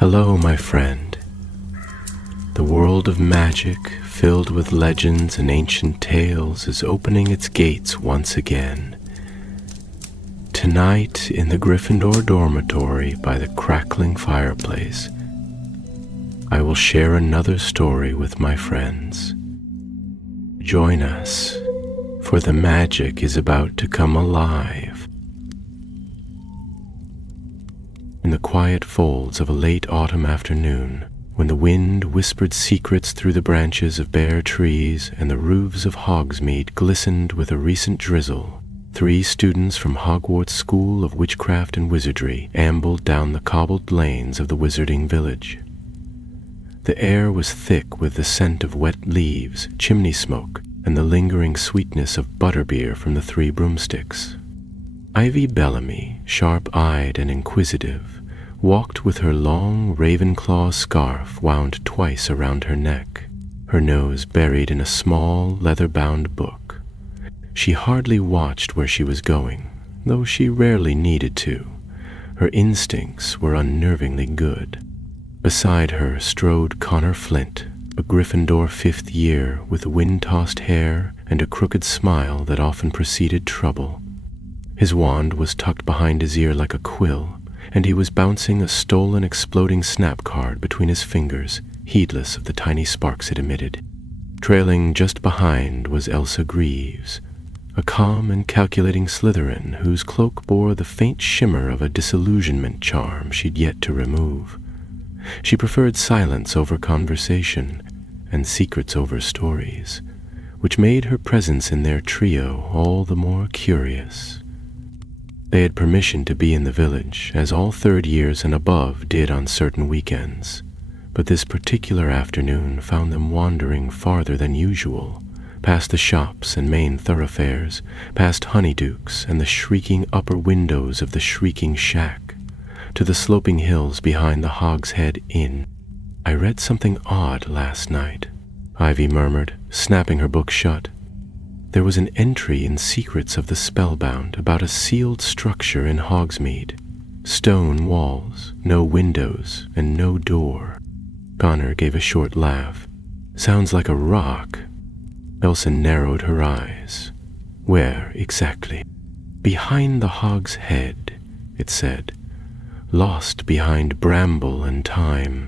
Hello, my friend. The world of magic, filled with legends and ancient tales, is opening its gates once again. Tonight, in the Gryffindor dormitory by the crackling fireplace, I will share another story with my friends. Join us, for the magic is about to come alive. In the quiet folds of a late autumn afternoon, when the wind whispered secrets through the branches of bare trees and the roofs of Hogsmeade glistened with a recent drizzle, 3 students from Hogwarts School of Witchcraft and Wizardry ambled down the cobbled lanes of the wizarding village. The air was thick with the scent of wet leaves, chimney smoke, and the lingering sweetness of butterbeer from the 3 broomsticks. Ivy Bellamy, sharp-eyed and inquisitive, walked with her long Ravenclaw scarf wound twice around her neck, her nose buried in a small, leather-bound book. She hardly watched where she was going, though she rarely needed to. Her instincts were unnervingly good. Beside her strode Connor Flint, a Gryffindor 5th year with wind-tossed hair and a crooked smile that often preceded trouble. His wand was tucked behind his ear like a quill, and he was bouncing a stolen exploding snap card between his fingers, heedless of the tiny sparks it emitted. Trailing just behind was Elsa Greaves, a calm and calculating Slytherin whose cloak bore the faint shimmer of a disillusionment charm she'd yet to remove. She preferred silence over conversation and secrets over stories, which made her presence in their trio all the more curious. They had permission to be in the village, as all 3rd years and above did on certain weekends, but this particular afternoon found them wandering farther than usual, past the shops and main thoroughfares, past Honeydukes and the shrieking upper windows of the Shrieking Shack, to the sloping hills behind the Hogshead Inn. "I read something odd last night," Ivy murmured, snapping her book shut. There was an entry in Secrets of the Spellbound about a sealed structure in Hogsmeade. Stone walls, no windows, and no door. Connor gave a short laugh. "Sounds like a rock." Elsa narrowed her eyes. "Where, exactly?" "Behind the Hog's Head," it said. "Lost behind bramble and time."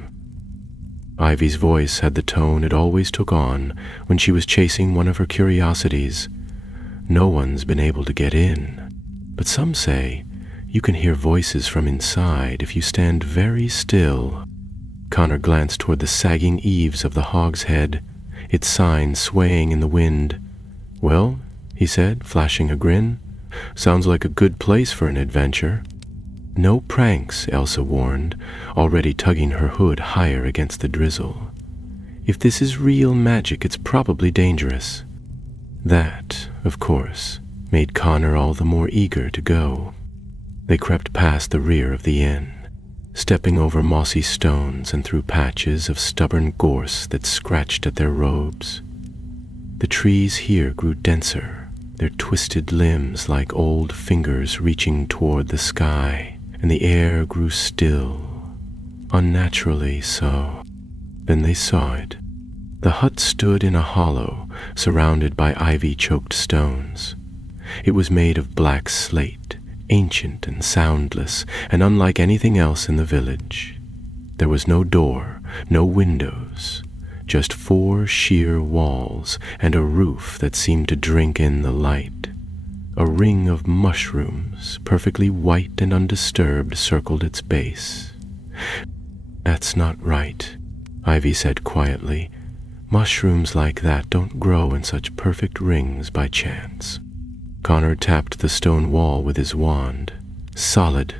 Ivy's voice had the tone it always took on when she was chasing one of her curiosities. "No one's been able to get in, but some say you can hear voices from inside if you stand very still." Connor glanced toward the sagging eaves of the Hog's Head, its sign swaying in the wind. "Well," he said, flashing a grin, "sounds like a good place for an adventure." "No pranks," Elsa warned, already tugging her hood higher against the drizzle. "If this is real magic, it's probably dangerous." That, of course, made Connor all the more eager to go. They crept past the rear of the inn, stepping over mossy stones and through patches of stubborn gorse that scratched at their robes. The trees here grew denser, their twisted limbs like old fingers reaching toward the sky, and the air grew still, unnaturally so. Then they saw it. The hut stood in a hollow, surrounded by ivy-choked stones. It was made of black slate, ancient and soundless, and unlike anything else in the village. There was no door, no windows, just 4 sheer walls and a roof that seemed to drink in the light. A ring of mushrooms, perfectly white and undisturbed, circled its base. "That's not right," Ivy said quietly. "Mushrooms like that don't grow in such perfect rings by chance." Connor tapped the stone wall with his wand. "Solid,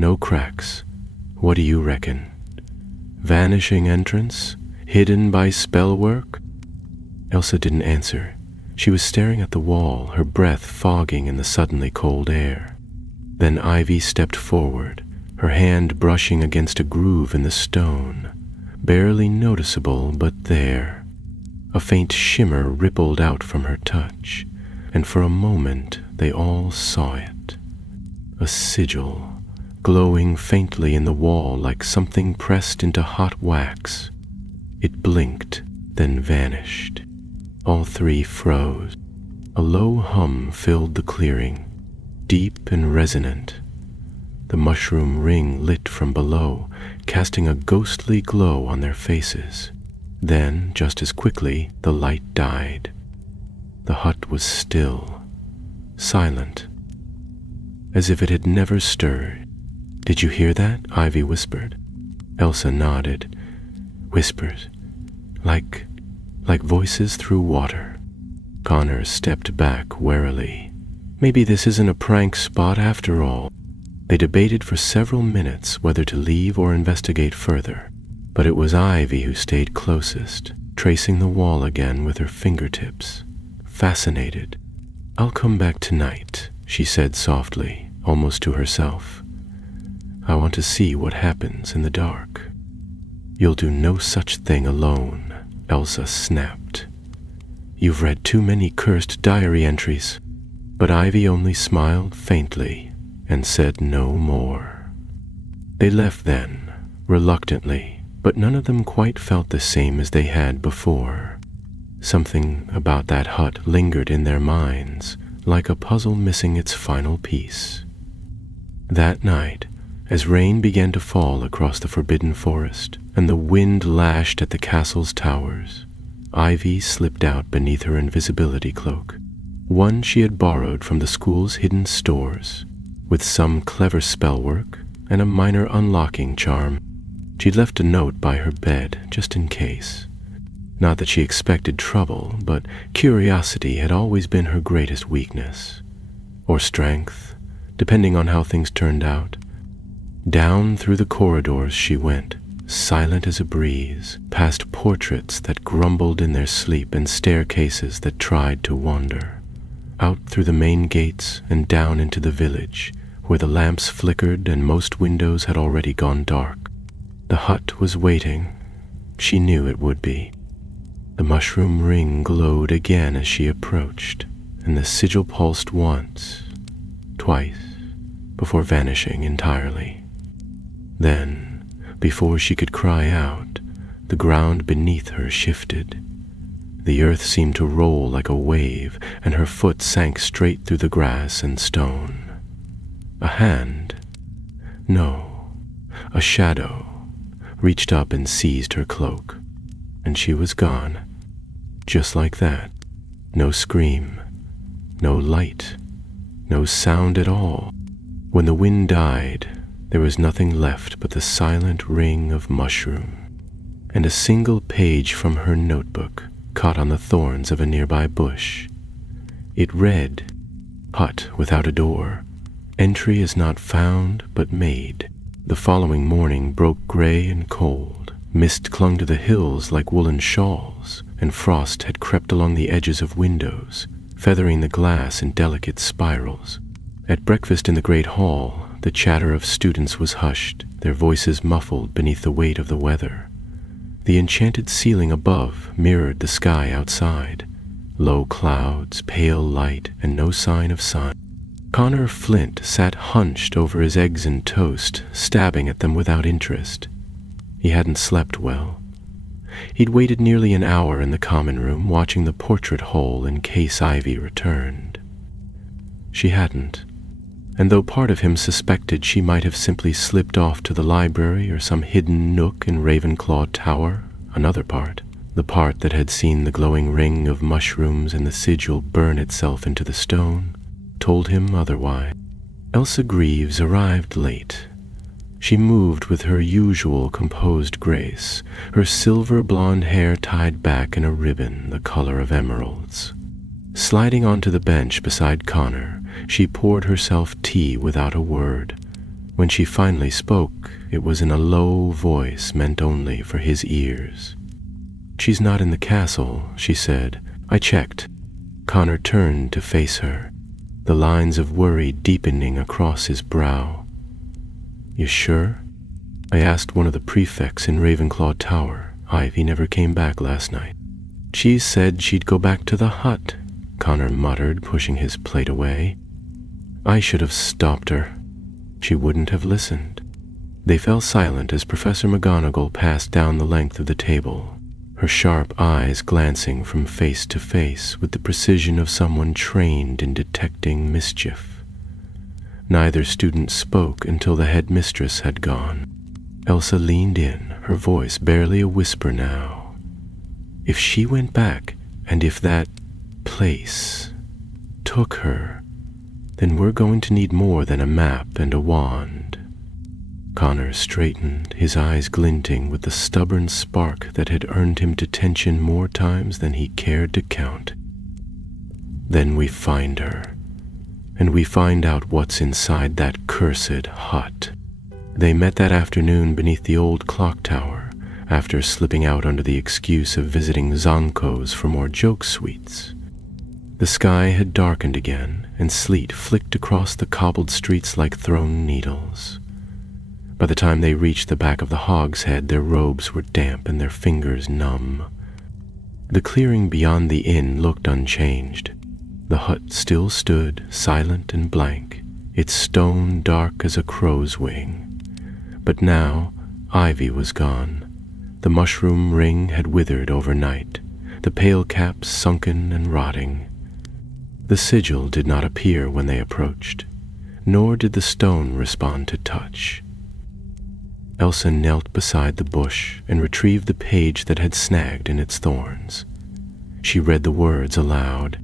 no cracks. What do you reckon? Vanishing entrance? Hidden by spell work?" Elsa didn't answer. She was staring at the wall, her breath fogging in the suddenly cold air. Then Ivy stepped forward, her hand brushing against a groove in the stone, barely noticeable but there. A faint shimmer rippled out from her touch, and for a moment they all saw it. A sigil, glowing faintly in the wall like something pressed into hot wax. It blinked, then vanished. All three froze. A low hum filled the clearing, deep and resonant. The mushroom ring lit from below, casting a ghostly glow on their faces. Then, just as quickly, the light died. The hut was still, silent, as if it had never stirred. "Did you hear that?" Ivy whispered. Elsa nodded. "Whispers, like voices through water." Connor stepped back warily. Maybe this isn't a prank spot after all. They debated for several minutes whether to leave or investigate further, but it was Ivy who stayed closest, tracing the wall again with her fingertips. Fascinated. "I'll come back tonight," she said softly, almost to herself. "I want to see what happens in the dark." "You'll do no such thing alone," Elsa snapped. "You've read too many cursed diary entries." But Ivy only smiled faintly and said no more. They left then, reluctantly, but none of them quite felt the same as they had before. Something about that hut lingered in their minds, like a puzzle missing its final piece. That night, as rain began to fall across the forbidden forest, and the wind lashed at the castle's towers, Ivy slipped out beneath her invisibility cloak, one she had borrowed from the school's hidden stores. With some clever spellwork and a minor unlocking charm, she'd left a note by her bed just in case. Not that she expected trouble, but curiosity had always been her greatest weakness, or strength, depending on how things turned out. Down through the corridors she went, silent as a breeze, past portraits that grumbled in their sleep and staircases that tried to wander, out through the main gates and down into the village, where the lamps flickered and most windows had already gone dark. The hut was waiting. She knew it would be. The mushroom ring glowed again as she approached, and the sigil pulsed once, twice, before vanishing entirely. Then, before she could cry out, the ground beneath her shifted. The earth seemed to roll like a wave, and her foot sank straight through the grass and stone. A hand, no, a shadow, reached up and seized her cloak, and she was gone. Just like that. No scream, no light, no sound at all. When the wind died, there was nothing left but the silent ring of mushroom, and a single page from her notebook caught on the thorns of a nearby bush. It read, "Hut without a door. Entry is not found but made." The following morning broke gray and cold. Mist clung to the hills like woolen shawls, and frost had crept along the edges of windows, feathering the glass in delicate spirals. At breakfast in the great hall, the chatter of students was hushed, their voices muffled beneath the weight of the weather. The enchanted ceiling above mirrored the sky outside. Low clouds, pale light, and no sign of sun. Connor Flint sat hunched over his eggs and toast, stabbing at them without interest. He hadn't slept well. He'd waited nearly an hour in the common room, watching the portrait hole in case Ivy returned. She hadn't, and though part of him suspected she might have simply slipped off to the library or some hidden nook in Ravenclaw Tower, another part, the part that had seen the glowing ring of mushrooms and the sigil burn itself into the stone, told him otherwise. Elsa Greaves arrived late. She moved with her usual composed grace, her silver blonde hair tied back in a ribbon the color of emeralds. Sliding onto the bench beside Connor, she poured herself tea without a word. When she finally spoke, it was in a low voice meant only for his ears. "She's not in the castle," she said. "I checked." Connor turned to face her, the lines of worry deepening across his brow. "You sure?" "I asked one of the prefects in Ravenclaw Tower. Ivy never came back last night." "She said she'd go back to the hut," Connor muttered, pushing his plate away. "I should have stopped her." She wouldn't have listened. They fell silent as Professor McGonagall passed down the length of the table, her sharp eyes glancing from face to face with the precision of someone trained in detecting mischief. Neither student spoke until the headmistress had gone. Elsa leaned in, her voice barely a whisper now. If she went back, and if that place took her, then we're going to need more than a map and a wand. Connor straightened, his eyes glinting with the stubborn spark that had earned him detention more times than he cared to count. Then we find her, and we find out what's inside that cursed hut. They met that afternoon beneath the old clock tower, after slipping out under the excuse of visiting Zonko's for more joke sweets. The sky had darkened again, and sleet flicked across the cobbled streets like thrown needles. By the time they reached the back of the Hogshead, their robes were damp and their fingers numb. The clearing beyond the inn looked unchanged. The hut still stood, silent and blank, its stone dark as a crow's wing. But now, ivy was gone. The mushroom ring had withered overnight, the pale caps sunken and rotting. The sigil did not appear when they approached, nor did the stone respond to touch. Elsa knelt beside the bush and retrieved the page that had snagged in its thorns. She read the words aloud.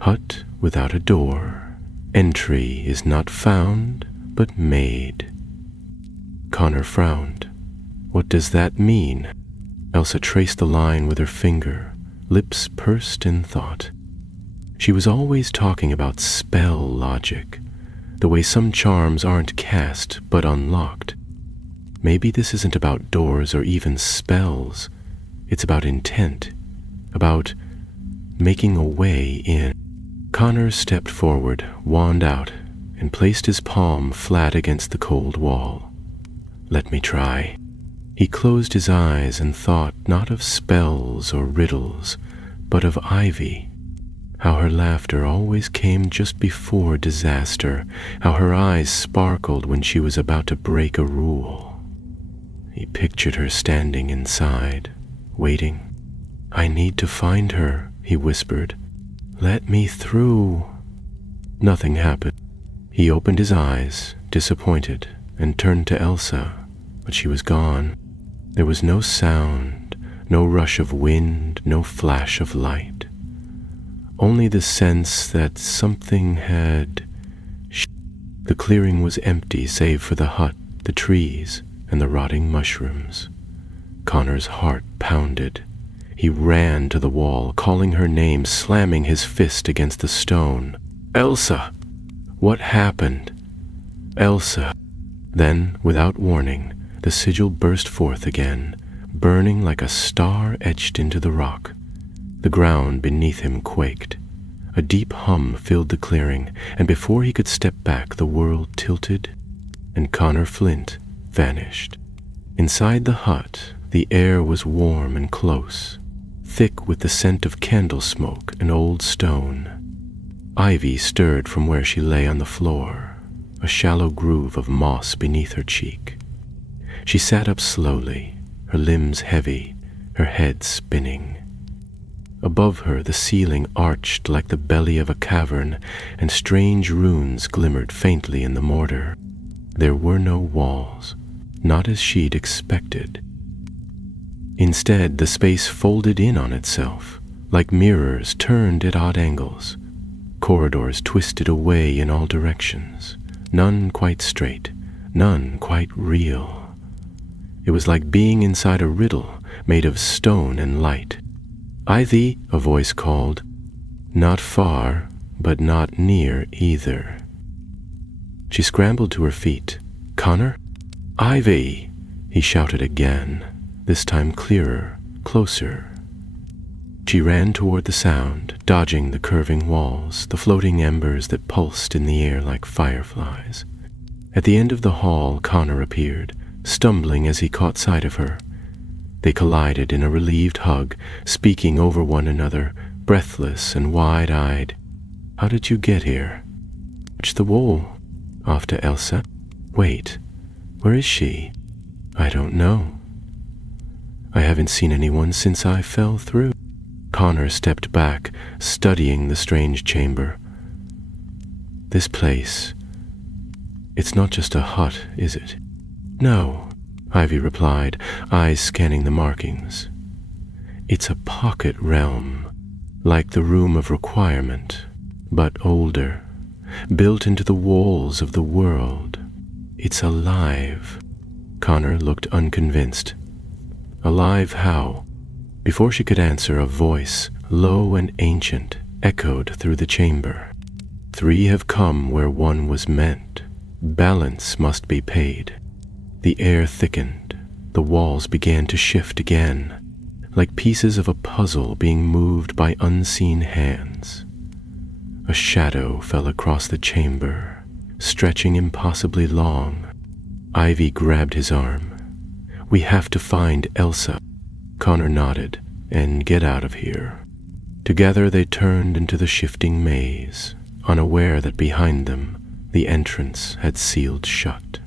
Hut without a door. Entry is not found, but made. Connor frowned. What does that mean? Elsa traced the line with her finger, lips pursed in thought. She was always talking about spell logic, the way some charms aren't cast but unlocked. Maybe this isn't about doors or even spells. It's about intent, about making a way in. Connor stepped forward, wand out, and placed his palm flat against the cold wall. Let me try. He closed his eyes and thought not of spells or riddles, but of Ivy. How her laughter always came just before disaster, how her eyes sparkled when she was about to break a rule. He pictured her standing inside, waiting. I need to find her, he whispered. Let me through. Nothing happened. He opened his eyes, disappointed, and turned to Elsa, but she was gone. There was no sound, no rush of wind, no flash of light. Only the sense that something had... The clearing was empty save for the hut, the trees, and the rotting mushrooms. Connor's heart pounded. He ran to the wall, calling her name, slamming his fist against the stone. Elsa! What happened? Elsa! Then, without warning, the sigil burst forth again, burning like a star etched into the rock. The ground beneath him quaked. A deep hum filled the clearing, and before he could step back, the world tilted, and Connor Flint vanished. Inside the hut, the air was warm and close, thick with the scent of candle smoke and old stone. Ivy stirred from where she lay on the floor, a shallow groove of moss beneath her cheek. She sat up slowly, her limbs heavy, her head spinning. Above her, the ceiling arched like the belly of a cavern, and strange runes glimmered faintly in the mortar. There were no walls, not as she'd expected. Instead, the space folded in on itself, like mirrors turned at odd angles. Corridors twisted away in all directions, none quite straight, none quite real. It was like being inside a riddle made of stone and light. Ivy, a voice called. Not far, but not near either. She scrambled to her feet. Connor? Ivy! He shouted again, this time clearer, closer. She ran toward the sound, dodging the curving walls, the floating embers that pulsed in the air like fireflies. At the end of the hall, Connor appeared, stumbling as he caught sight of her. They collided in a relieved hug, speaking over one another, breathless and wide-eyed. How did you get here? Touch the wall, off to Elsa. Wait, where is she? I don't know. I haven't seen anyone since I fell through. Connor stepped back, studying the strange chamber. This place, it's not just a hut, is it? No, Ivy replied, eyes scanning the markings. It's a pocket realm, like the Room of Requirement, but older, built into the walls of the world. It's alive. Connor looked unconvinced. Alive how? Before she could answer, a voice, low and ancient, echoed through the chamber. 3 have come where 1 was meant. Balance must be paid. The air thickened. The walls began to shift again, like pieces of a puzzle being moved by unseen hands. A shadow fell across the chamber, stretching impossibly long. Ivy grabbed his arm. We have to find Elsa. Connor nodded, and get out of here. Together they turned into the shifting maze, unaware that behind them the entrance had sealed shut.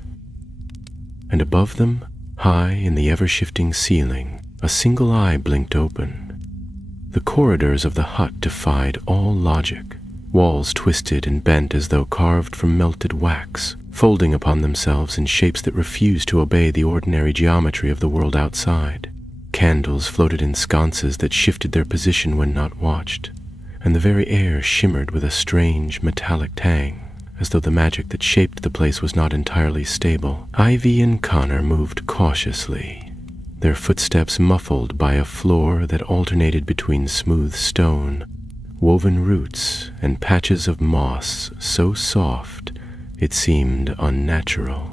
And above them, high in the ever-shifting ceiling, a single eye blinked open. The corridors of the hut defied all logic. Walls twisted and bent as though carved from melted wax, folding upon themselves in shapes that refused to obey the ordinary geometry of the world outside. Candles floated in sconces that shifted their position when not watched, and the very air shimmered with a strange metallic tang, as though the magic that shaped the place was not entirely stable. Ivy and Connor moved cautiously, their footsteps muffled by a floor that alternated between smooth stone, woven roots, and patches of moss so soft it seemed unnatural.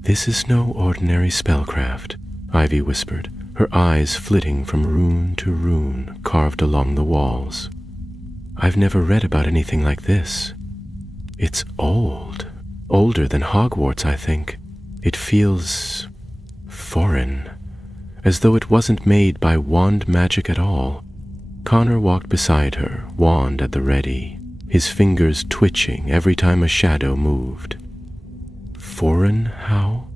This is no ordinary spellcraft, Ivy whispered, her eyes flitting from rune to rune carved along the walls. I've never read about anything like this. It's old. Older than Hogwarts, I think. It feels foreign, as though it wasn't made by wand magic at all. Connor walked beside her, wand at the ready, his fingers twitching every time a shadow moved. Foreign how?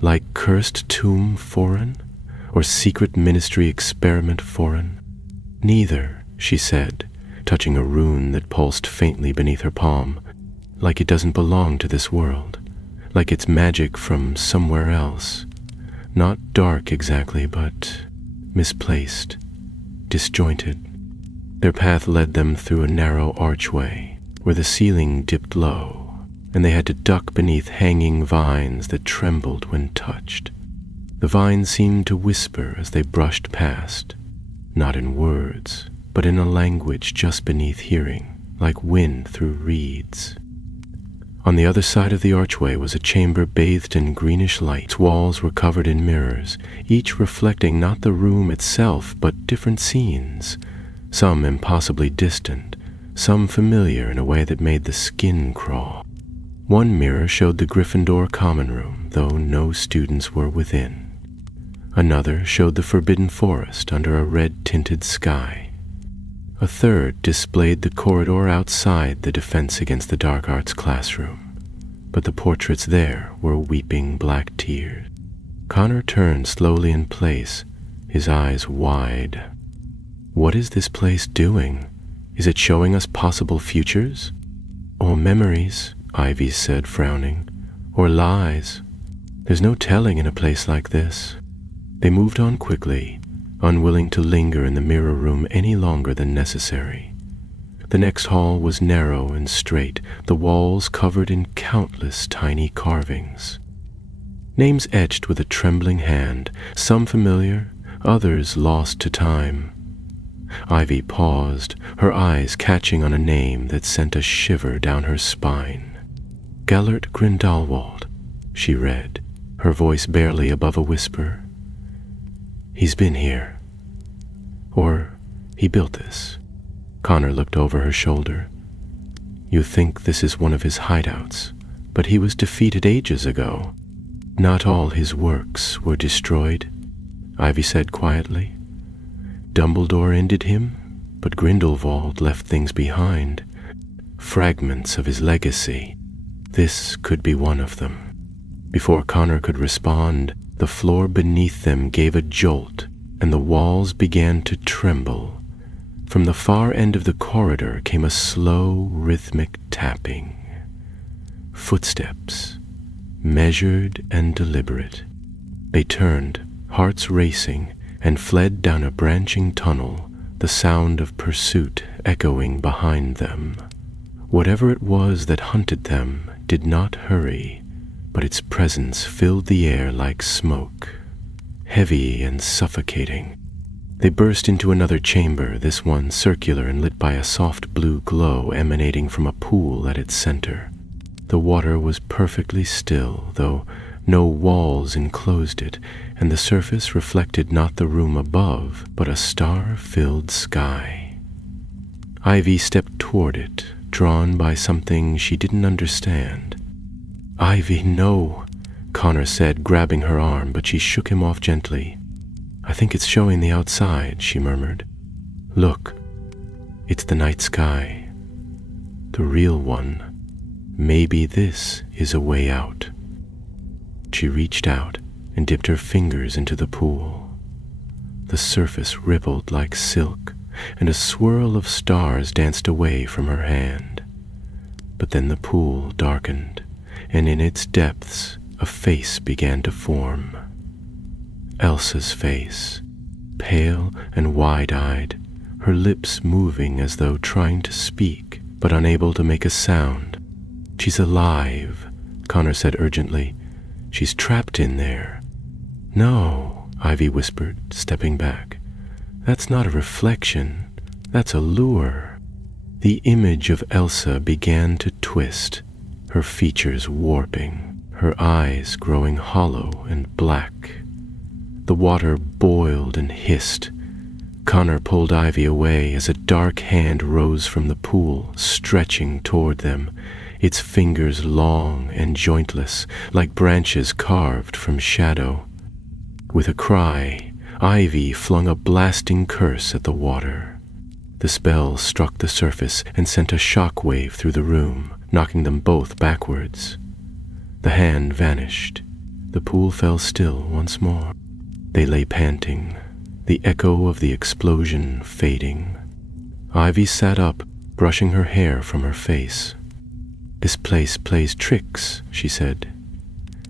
Like cursed tomb foreign? Or secret ministry experiment foreign? Neither, she said, touching a rune that pulsed faintly beneath her palm, like it doesn't belong to this world, like it's magic from somewhere else. Not dark exactly, but misplaced, disjointed. Their path led them through a narrow archway, where the ceiling dipped low, and they had to duck beneath hanging vines that trembled when touched. The vines seemed to whisper as they brushed past, not in words, but in a language just beneath hearing, like wind through reeds. On the other side of the archway was a chamber bathed in greenish light. Its walls were covered in mirrors, each reflecting not the room itself, but different scenes, some impossibly distant, some familiar in a way that made the skin crawl. One mirror showed the Gryffindor common room, though no students were within. Another showed the Forbidden Forest under a red-tinted sky. A third displayed the corridor outside the Defense Against the Dark Arts classroom, but the portraits there were weeping black tears. Connor turned slowly in place, his eyes wide. What is this place doing? Is it showing us possible futures? Or memories, Ivy said, frowning. Or lies. There's no telling in a place like this. They moved on quickly, unwilling to linger in the mirror room any longer than necessary. The next hall was narrow and straight, the walls covered in countless tiny carvings. Names etched with a trembling hand, some familiar, others lost to time. Ivy paused, her eyes catching on a name that sent a shiver down her spine. Gellert Grindelwald, she read, her voice barely above a whisper. He's been here. Or he built this. Connor looked over her shoulder. You think this is one of his hideouts, but he was defeated ages ago. Not all his works were destroyed, Ivy said quietly. Dumbledore ended him, but Grindelwald left things behind, fragments of his legacy. This could be one of them. Before Connor could respond, the floor beneath them gave a jolt, and the walls began to tremble. From the far end of the corridor came a slow, rhythmic tapping. Footsteps, measured and deliberate. They turned, hearts racing, and fled down a branching tunnel, the sound of pursuit echoing behind them. Whatever it was that hunted them did not hurry, but its presence filled the air like smoke, heavy and suffocating. They burst into another chamber, this one circular and lit by a soft blue glow emanating from a pool at its center. The water was perfectly still, though no walls enclosed it, and the surface reflected not the room above, but a star-filled sky. Ivy stepped toward it, drawn by something she didn't understand. "Ivy, no," Connor said, grabbing her arm, but she shook him off gently. "I think it's showing the outside," she murmured. "Look, it's the night sky. The real one. Maybe this is a way out." She reached out and dipped her fingers into the pool. The surface rippled like silk, and a swirl of stars danced away from her hand. But then the pool darkened, and in its depths a face began to form. Elsa's face, pale and wide-eyed, her lips moving as though trying to speak, but unable to make a sound. "She's alive," Connor said urgently. "She's trapped in there." "No," Ivy whispered, stepping back. "That's not a reflection. That's a lure." The image of Elsa began to twist, her features warping, her eyes growing hollow and black. The water boiled and hissed. Connor pulled Ivy away as a dark hand rose from the pool, stretching toward them, its fingers long and jointless, like branches carved from shadow. With a cry, Ivy flung a blasting curse at the water. The spell struck the surface and sent a shock wave through the room, knocking them both backwards. The hand vanished. The pool fell still once more. They lay panting, the echo of the explosion fading. Ivy sat up, brushing her hair from her face. "This place plays tricks," she said.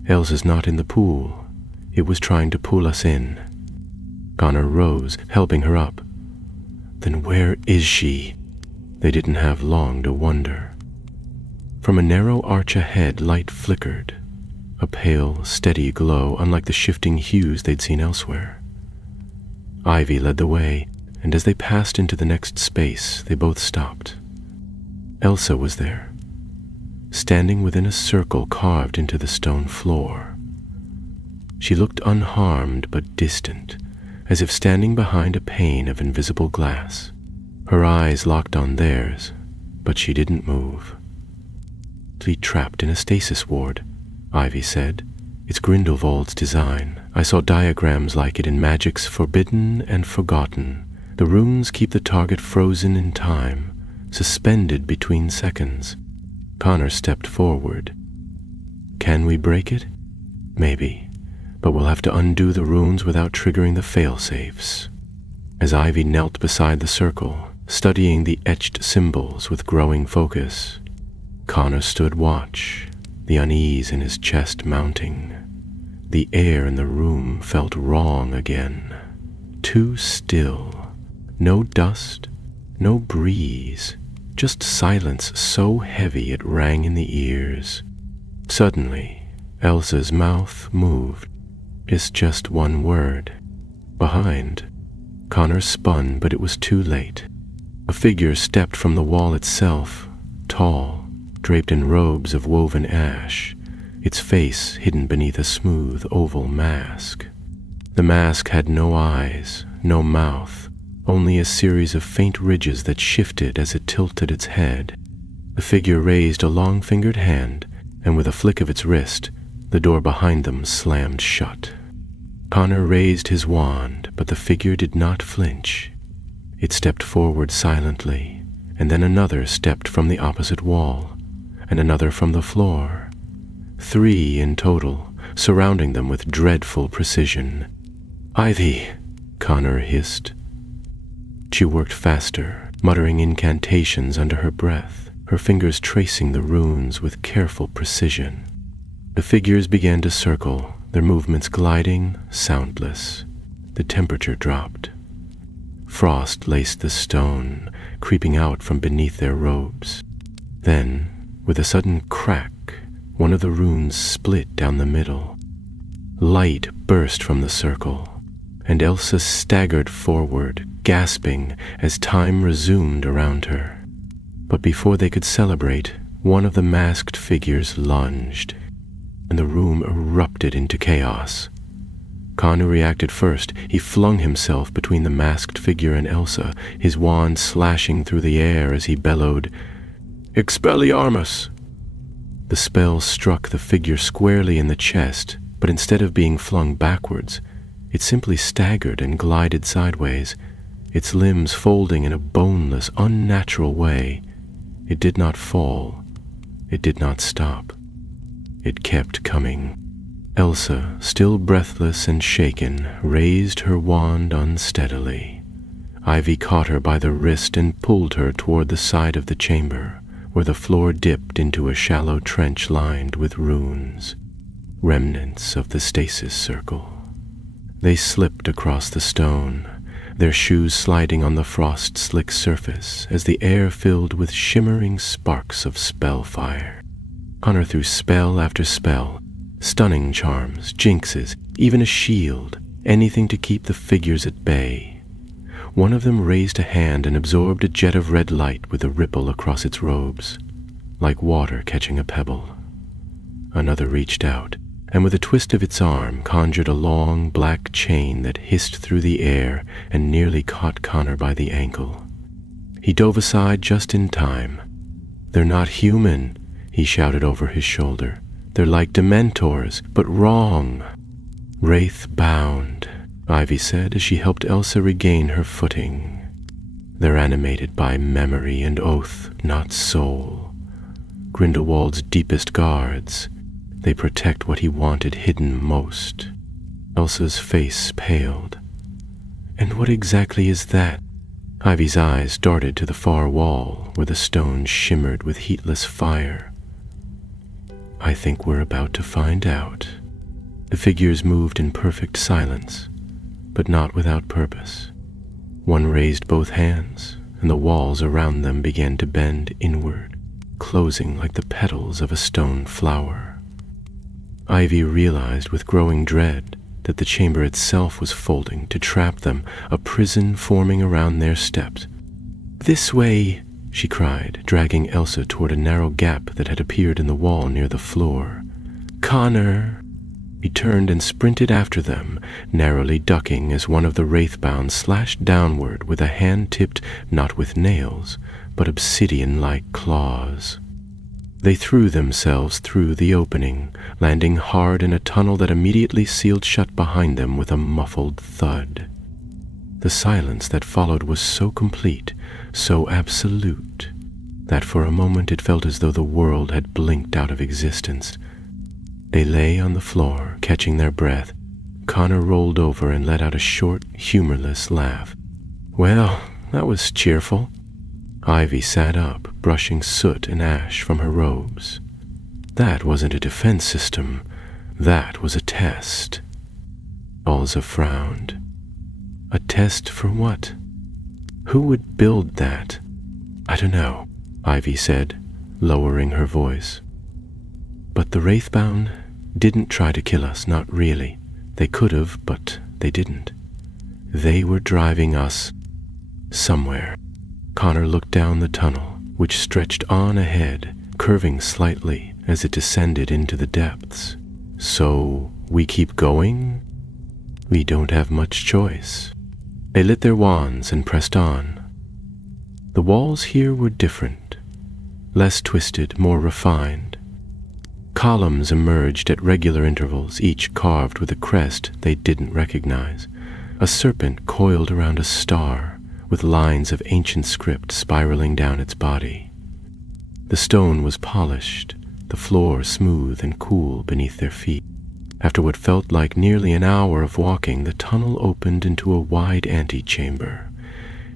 "Elsa's not in the pool. It was trying to pull us in." Connor rose, helping her up. "Then where is she?" They didn't have long to wonder. From a narrow arch ahead, light flickered, a pale, steady glow unlike the shifting hues they'd seen elsewhere. Ivy led the way, and as they passed into the next space, they both stopped. Elsa was there, standing within a circle carved into the stone floor. She looked unharmed but distant, as if standing behind a pane of invisible glass. Her eyes locked on theirs, but she didn't move. "Be trapped in a stasis ward," Ivy said. "It's Grindelwald's design. I saw diagrams like it in Magic's Forbidden and Forgotten. The runes keep the target frozen in time, suspended between seconds." Connor stepped forward. "Can we break it? Maybe, but we'll have to undo the runes without triggering the fail-safes." As Ivy knelt beside the circle, studying the etched symbols with growing focus, Connor stood watch, the unease in his chest mounting. The air in the room felt wrong again. Too still. No dust, no breeze, just silence so heavy it rang in the ears. Suddenly, Elsa's mouth moved. It's just one word. "Behind." Connor spun, but it was too late. A figure stepped from the wall itself, tall, draped in robes of woven ash, its face hidden beneath a smooth oval mask. The mask had no eyes, no mouth, only a series of faint ridges that shifted as it tilted its head. The figure raised a long-fingered hand, and with a flick of its wrist, the door behind them slammed shut. Connor raised his wand, but the figure did not flinch. It stepped forward silently, and then another stepped from the opposite wall, and another from the floor. 3 in total, surrounding them with dreadful precision. "Ivy," Connor hissed. She worked faster, muttering incantations under her breath, her fingers tracing the runes with careful precision. The figures began to circle, their movements gliding, soundless. The temperature dropped. Frost laced the stone, creeping out from beneath their robes. Then, with a sudden crack, one of the runes split down the middle. Light burst from the circle, and Elsa staggered forward, gasping as time resumed around her. But before they could celebrate, one of the masked figures lunged, and the room erupted into chaos. Connor reacted first. He flung himself between the masked figure and Elsa, his wand slashing through the air as he bellowed, "Expelliarmus!" The spell struck the figure squarely in the chest, but instead of being flung backwards, it simply staggered and glided sideways, its limbs folding in a boneless, unnatural way. It did not fall. It did not stop. It kept coming. Elsa, still breathless and shaken, raised her wand unsteadily. Ivy caught her by the wrist and pulled her toward the side of the chamber, where the floor dipped into a shallow trench lined with runes, remnants of the stasis circle. They slipped across the stone, their shoes sliding on the frost-slick surface as the air filled with shimmering sparks of spellfire. Connor threw spell after spell, stunning charms, jinxes, even a shield, anything to keep the figures at bay. One of them raised a hand and absorbed a jet of red light with a ripple across its robes, like water catching a pebble. Another reached out, and with a twist of its arm conjured a long black chain that hissed through the air and nearly caught Connor by the ankle. He dove aside just in time. "They're not human," he shouted over his shoulder. "They're like Dementors, but wrong." "Wraith-bound," Ivy said as she helped Elsa regain her footing. "They're animated by memory and oath, not soul. Grindelwald's deepest guards. They protect what he wanted hidden most." Elsa's face paled. "And what exactly is that?" Ivy's eyes darted to the far wall where the stone shimmered with heatless fire. "I think we're about to find out." The figures moved in perfect silence, but not without purpose. One raised both hands, and the walls around them began to bend inward, closing like the petals of a stone flower. Ivy realized with growing dread that the chamber itself was folding to trap them, a prison forming around their steps. "This way!" she cried, dragging Elsa toward a narrow gap that had appeared in the wall near the floor. "Connor!" He turned and sprinted after them, narrowly ducking as one of the wraithbound slashed downward with a hand tipped not with nails, but obsidian-like claws. They threw themselves through the opening, landing hard in a tunnel that immediately sealed shut behind them with a muffled thud. The silence that followed was so complete, so absolute, that for a moment it felt as though the world had blinked out of existence. They lay on the floor, catching their breath. Connor rolled over and let out a short, humorless laugh. "Well, that was cheerful." Ivy sat up, brushing soot and ash from her robes. "That wasn't a defense system. That was a test." Elsa frowned. "A test for what? Who would build that?" "I don't know," Ivy said, lowering her voice. "But the Wraithbound didn't try to kill us, not really. They could have, but they didn't. They were driving us somewhere." Connor looked down the tunnel, which stretched on ahead, curving slightly as it descended into the depths. "So, we keep going?" "We don't have much choice." They lit their wands and pressed on. The walls here were different, less twisted, more refined. Columns emerged at regular intervals, each carved with a crest they didn't recognize. A serpent coiled around a star, with lines of ancient script spiraling down its body. The stone was polished, the floor smooth and cool beneath their feet. After what felt like nearly an hour of walking, the tunnel opened into a wide antechamber.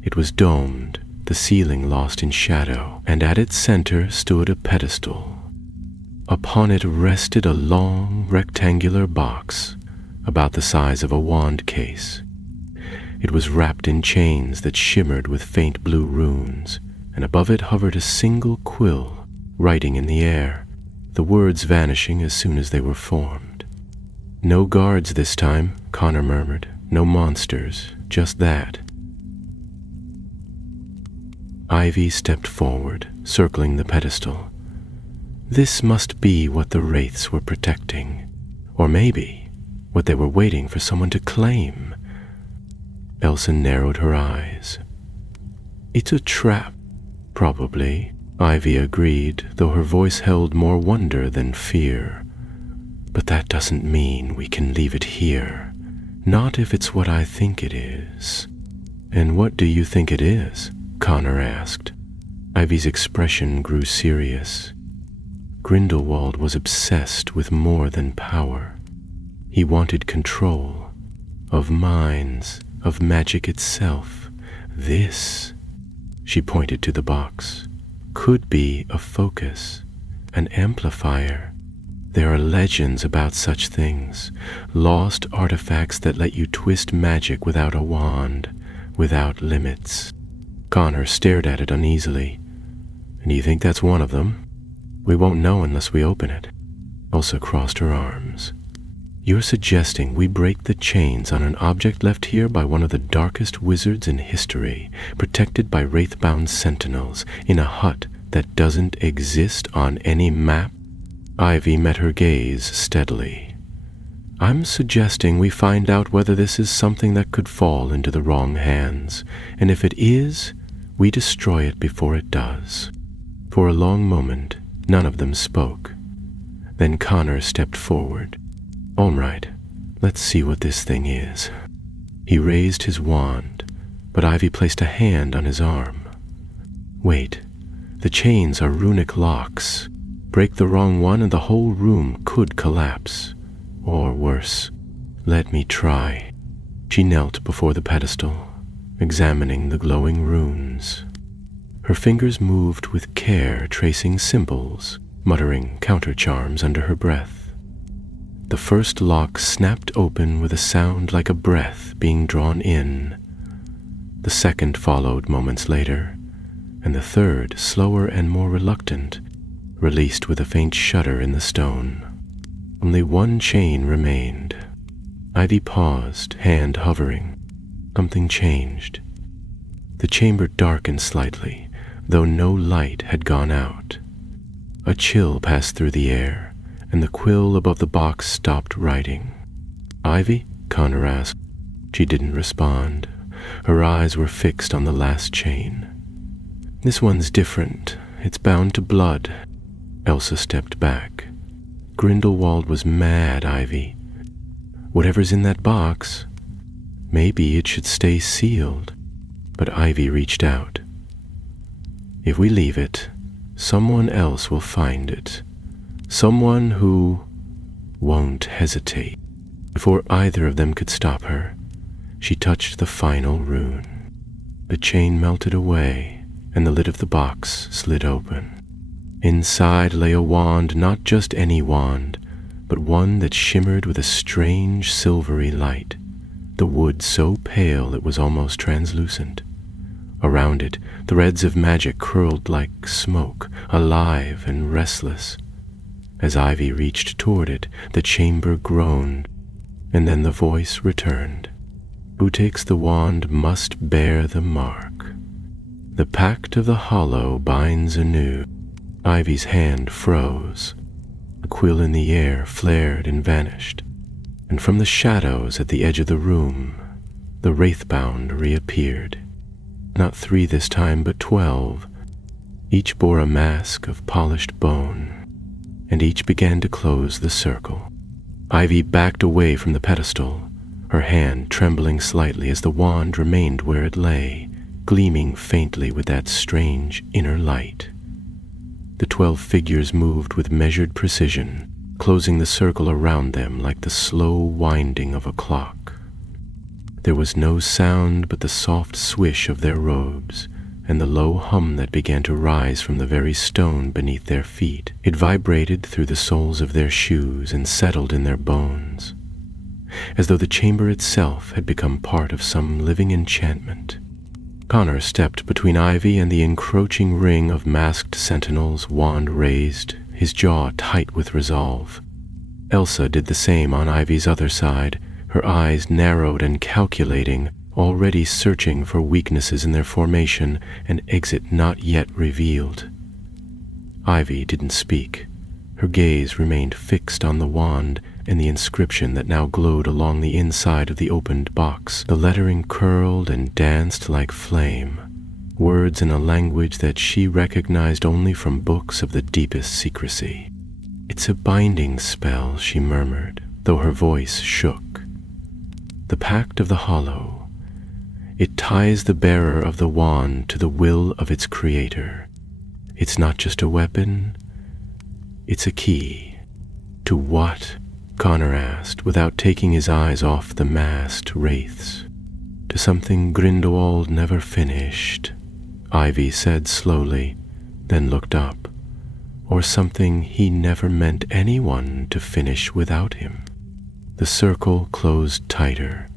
It was domed, the ceiling lost in shadow, and at its center stood a pedestal. Upon it rested a long, rectangular box, about the size of a wand case. It was wrapped in chains that shimmered with faint blue runes, and above it hovered a single quill, writing in the air, the words vanishing as soon as they were formed. "No guards this time," Connor murmured. "No monsters, just that." Ivy stepped forward, circling the pedestal. This must be what the wraiths were protecting, or maybe what they were waiting for someone to claim. Elsa narrowed her eyes. "It's a trap, probably," Ivy agreed, though her voice held more wonder than fear. "But that doesn't mean we can leave it here. Not if it's what I think it is." "And what do you think it is?" Connor asked. Ivy's expression grew serious. Grindelwald was obsessed with more than power. He wanted control of minds, of magic itself. This, she pointed to the box, could be a focus, an amplifier. There are legends about such things, lost artifacts that let you twist magic without a wand, without limits. Connor stared at it uneasily. "And you think that's one of them?" "We won't know unless we open it." Elsa crossed her arms. "You're suggesting we break the chains on an object left here by one of the darkest wizards in history, protected by wraith-bound sentinels, in a hut that doesn't exist on any map?" Ivy met her gaze steadily. "I'm suggesting we find out whether this is something that could fall into the wrong hands, and if it is, we destroy it before it does." For a long moment, none of them spoke. Then Connor stepped forward. "All right, let's see what this thing is." He raised his wand, but Ivy placed a hand on his arm. "Wait, the chains are runic locks. Break the wrong one and the whole room could collapse. Or worse. Let me try." She knelt before the pedestal, examining the glowing runes. Her fingers moved with care, tracing symbols, muttering counter-charms under her breath. The first lock snapped open with a sound like a breath being drawn in. The second followed moments later, and the third, slower and more reluctant, released with a faint shudder in the stone. Only one chain remained. Ivy paused, hand hovering. Something changed. The chamber darkened slightly, though no light had gone out. A chill passed through the air, and the quill above the box stopped writing. "Ivy?" Connor asked. She didn't respond. Her eyes were fixed on the last chain. "This one's different. It's bound to blood." Elsa stepped back. "Grindelwald was mad, Ivy. Whatever's in that box, maybe it should stay sealed." But Ivy reached out. "If we leave it, someone else will find it. Someone who won't hesitate." Before either of them could stop her, she touched the final rune. The chain melted away, and the lid of the box slid open. Inside lay a wand, not just any wand, but one that shimmered with a strange silvery light, the wood so pale it was almost translucent. Around it, threads of magic curled like smoke, alive and restless. As Ivy reached toward it, the chamber groaned, and then the voice returned. "Who takes the wand must bear the mark. The pact of the hollow binds anew." Ivy's hand froze. The quill in the air flared and vanished, and from the shadows at the edge of the room, the wraithbound reappeared. Not 3 this time, but 12. Each bore a mask of polished bone, and each began to close the circle. Ivy backed away from the pedestal, her hand trembling slightly as the wand remained where it lay, gleaming faintly with that strange inner light. The 12 figures moved with measured precision, closing the circle around them like the slow winding of a clock. There was no sound but the soft swish of their robes and the low hum that began to rise from the very stone beneath their feet. It vibrated through the soles of their shoes and settled in their bones, as though the chamber itself had become part of some living enchantment. Connor stepped between Ivy and the encroaching ring of masked sentinels, wand raised, his jaw tight with resolve. Elsa did the same on Ivy's other side, her eyes narrowed and calculating, already searching for weaknesses in their formation, an exit not yet revealed. Ivy didn't speak. Her gaze remained fixed on the wand and the inscription that now glowed along the inside of the opened box. The lettering curled and danced like flame, words in a language that she recognized only from books of the deepest secrecy. "It's a binding spell," she murmured, though her voice shook. "The Pact of the Hollow. It ties the bearer of the wand to the will of its creator. It's not just a weapon, it's a key." "To what?" Connor asked, without taking his eyes off the masked wraiths. "To something Grindelwald never finished," Ivy said slowly, then looked up. "Or something he never meant anyone to finish without him." The circle closed tighter.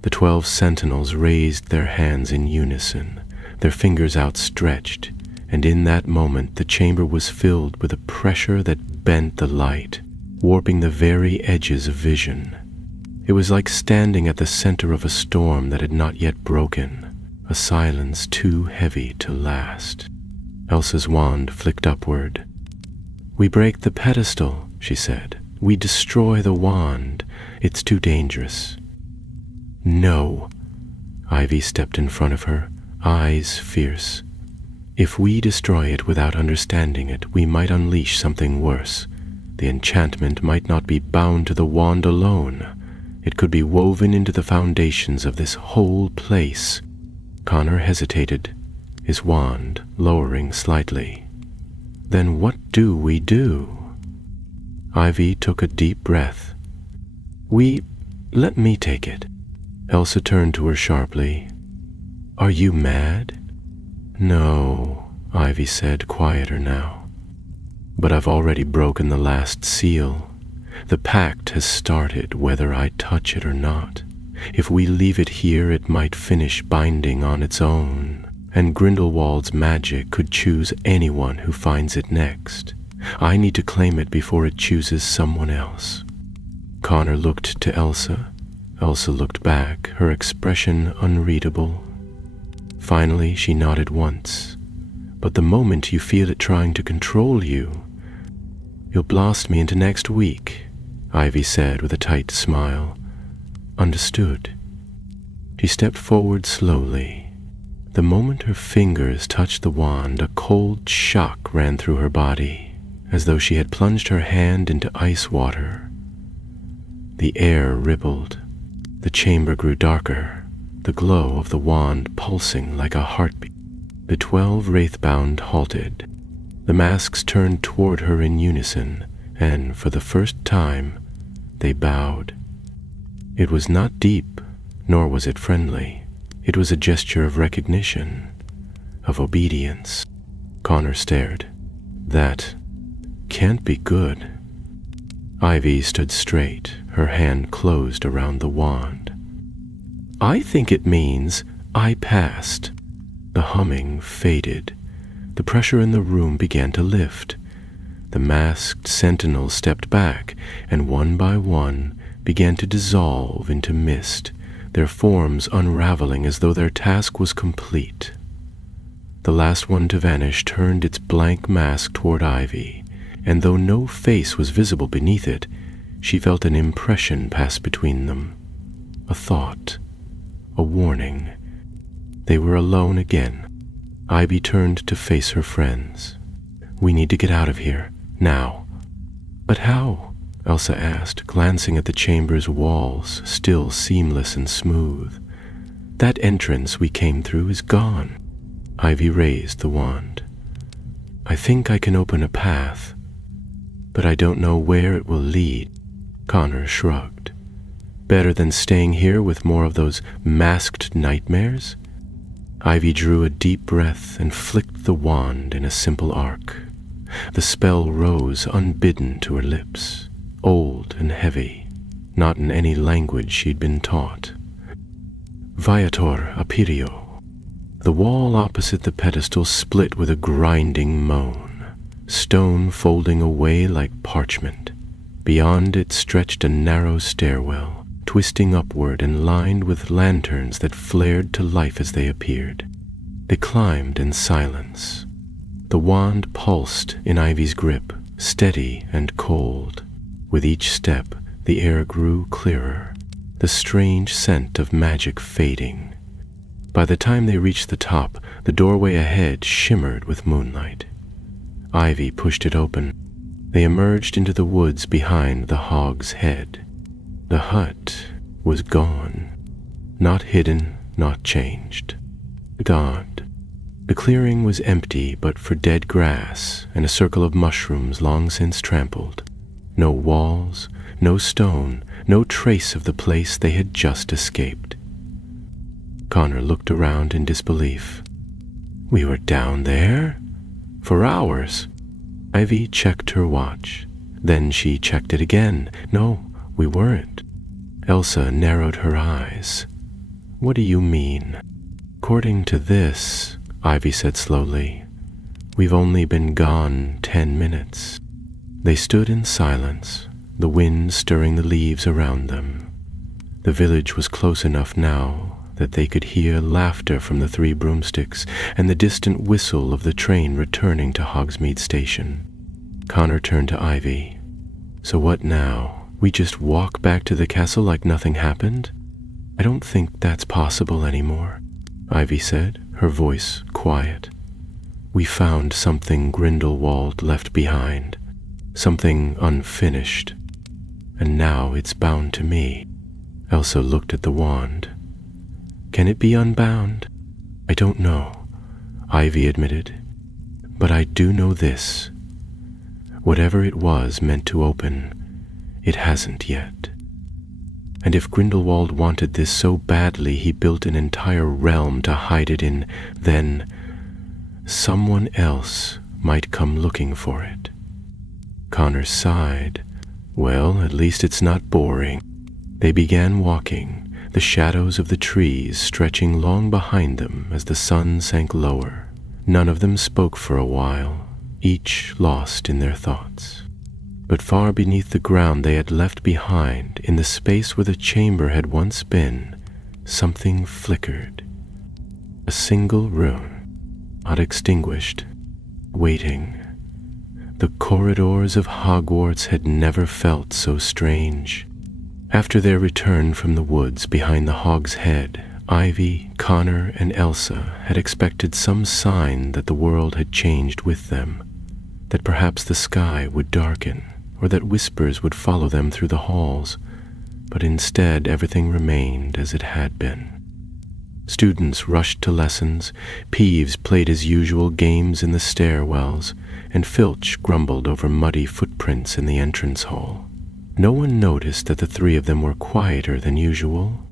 The 12 sentinels raised their hands in unison, their fingers outstretched, and in that moment the chamber was filled with a pressure that bent the light, warping the very edges of vision. It was like standing at the center of a storm that had not yet broken, a silence too heavy to last. Elsa's wand flicked upward. "We break the pedestal," she said. "We destroy the wand. It's too dangerous." "No." Ivy stepped in front of her, eyes fierce. "If we destroy it without understanding it, we might unleash something worse. The enchantment might not be bound to the wand alone. It could be woven into the foundations of this whole place." Connor hesitated, his wand lowering slightly. "Then what do we do?" Ivy took a deep breath. Let me take it." Elsa turned to her sharply. "Are you mad?" "No," Ivy said, quieter now. "But I've already broken the last seal. The pact has started whether I touch it or not. If we leave it here, it might finish binding on its own, and Grindelwald's magic could choose anyone who finds it next. I need to claim it before it chooses someone else." Connor looked to Elsa. Elsa looked back, her expression unreadable. Finally, she nodded once. "But the moment you feel it trying to control you, you'll blast me into next week," Ivy said with a tight smile. "Understood." She stepped forward slowly. The moment her fingers touched the wand, a cold shock ran through her body, as though she had plunged her hand into ice water. The air rippled. The chamber grew darker, the glow of the wand pulsing like a heartbeat. The 12 wraithbound halted. The masks turned toward her in unison, and for the first time, they bowed. It was not deep, nor was it friendly. It was a gesture of recognition, of obedience. Connor stared. "That can't be good." Ivy stood straight, her hand closed around the wand. "I think it means I passed." The humming faded. The pressure in the room began to lift. The masked sentinels stepped back, and one by one began to dissolve into mist, their forms unraveling as though their task was complete. The last one to vanish turned its blank mask toward Ivy, and though no face was visible beneath it, she felt an impression pass between them. A thought, a warning. They were alone again. Ivy turned to face her friends. "We need to get out of here, now." "But how?" Elsa asked, glancing at the chamber's walls, still seamless and smooth. "That entrance we came through is gone." Ivy raised the wand. "I think I can open a path." But I don't know where it will lead. Connor shrugged. Better than staying here with more of those masked nightmares? Ivy drew a deep breath and flicked the wand in a simple arc. The spell rose unbidden to her lips, old and heavy, not in any language she'd been taught. Viator Apirio. The wall opposite the pedestal split with a grinding moan, stone folding away like parchment. Beyond it stretched a narrow stairwell, twisting upward and lined with lanterns that flared to life as they appeared. They climbed in silence. The wand pulsed in Ivy's grip, steady and cold. With each step, the air grew clearer, the strange scent of magic fading. By the time they reached the top, the doorway ahead shimmered with moonlight. Ivy pushed it open. They emerged into the woods behind the Hog's Head. The hut was gone. Not hidden, not changed. Gone. The clearing was empty but for dead grass and a circle of mushrooms long since trampled. No walls, no stone, no trace of the place they had just escaped. Connor looked around in disbelief. We were down there? For hours. Ivy checked her watch. Then she checked it again. No, we weren't. Elsa narrowed her eyes. What do you mean? According to this, Ivy said slowly, we've only been gone 10 minutes. They stood in silence, the wind stirring the leaves around them. The village was close enough now that they could hear laughter from the 3 broomsticks and the distant whistle of the train returning to Hogsmeade station. Connor turned to Ivy. So what now? We just walk back to the castle like nothing happened? I don't think that's possible anymore, Ivy said, her voice quiet. We found something Grindelwald left behind, something unfinished, and now it's bound to me. Elsa looked at the wand. Can it be unbound? I don't know, Ivy admitted, but I do know this. Whatever it was meant to open, it hasn't yet. And if Grindelwald wanted this so badly he built an entire realm to hide it in, then someone else might come looking for it. Connor sighed. Well, at least it's not boring. They began walking, the shadows of the trees stretching long behind them as the sun sank lower. None of them spoke for a while, each lost in their thoughts. But far beneath the ground they had left behind, in the space where the chamber had once been, something flickered. A single rune, not extinguished, waiting. The corridors of Hogwarts had never felt so strange. After their return from the woods behind the Hog's Head, Ivy, Connor, and Elsa had expected some sign that the world had changed with them, that perhaps the sky would darken, or that whispers would follow them through the halls, but instead everything remained as it had been. Students rushed to lessons, Peeves played his usual games in the stairwells, and Filch grumbled over muddy footprints in the entrance hall. No one noticed that the 3 of them were quieter than usual,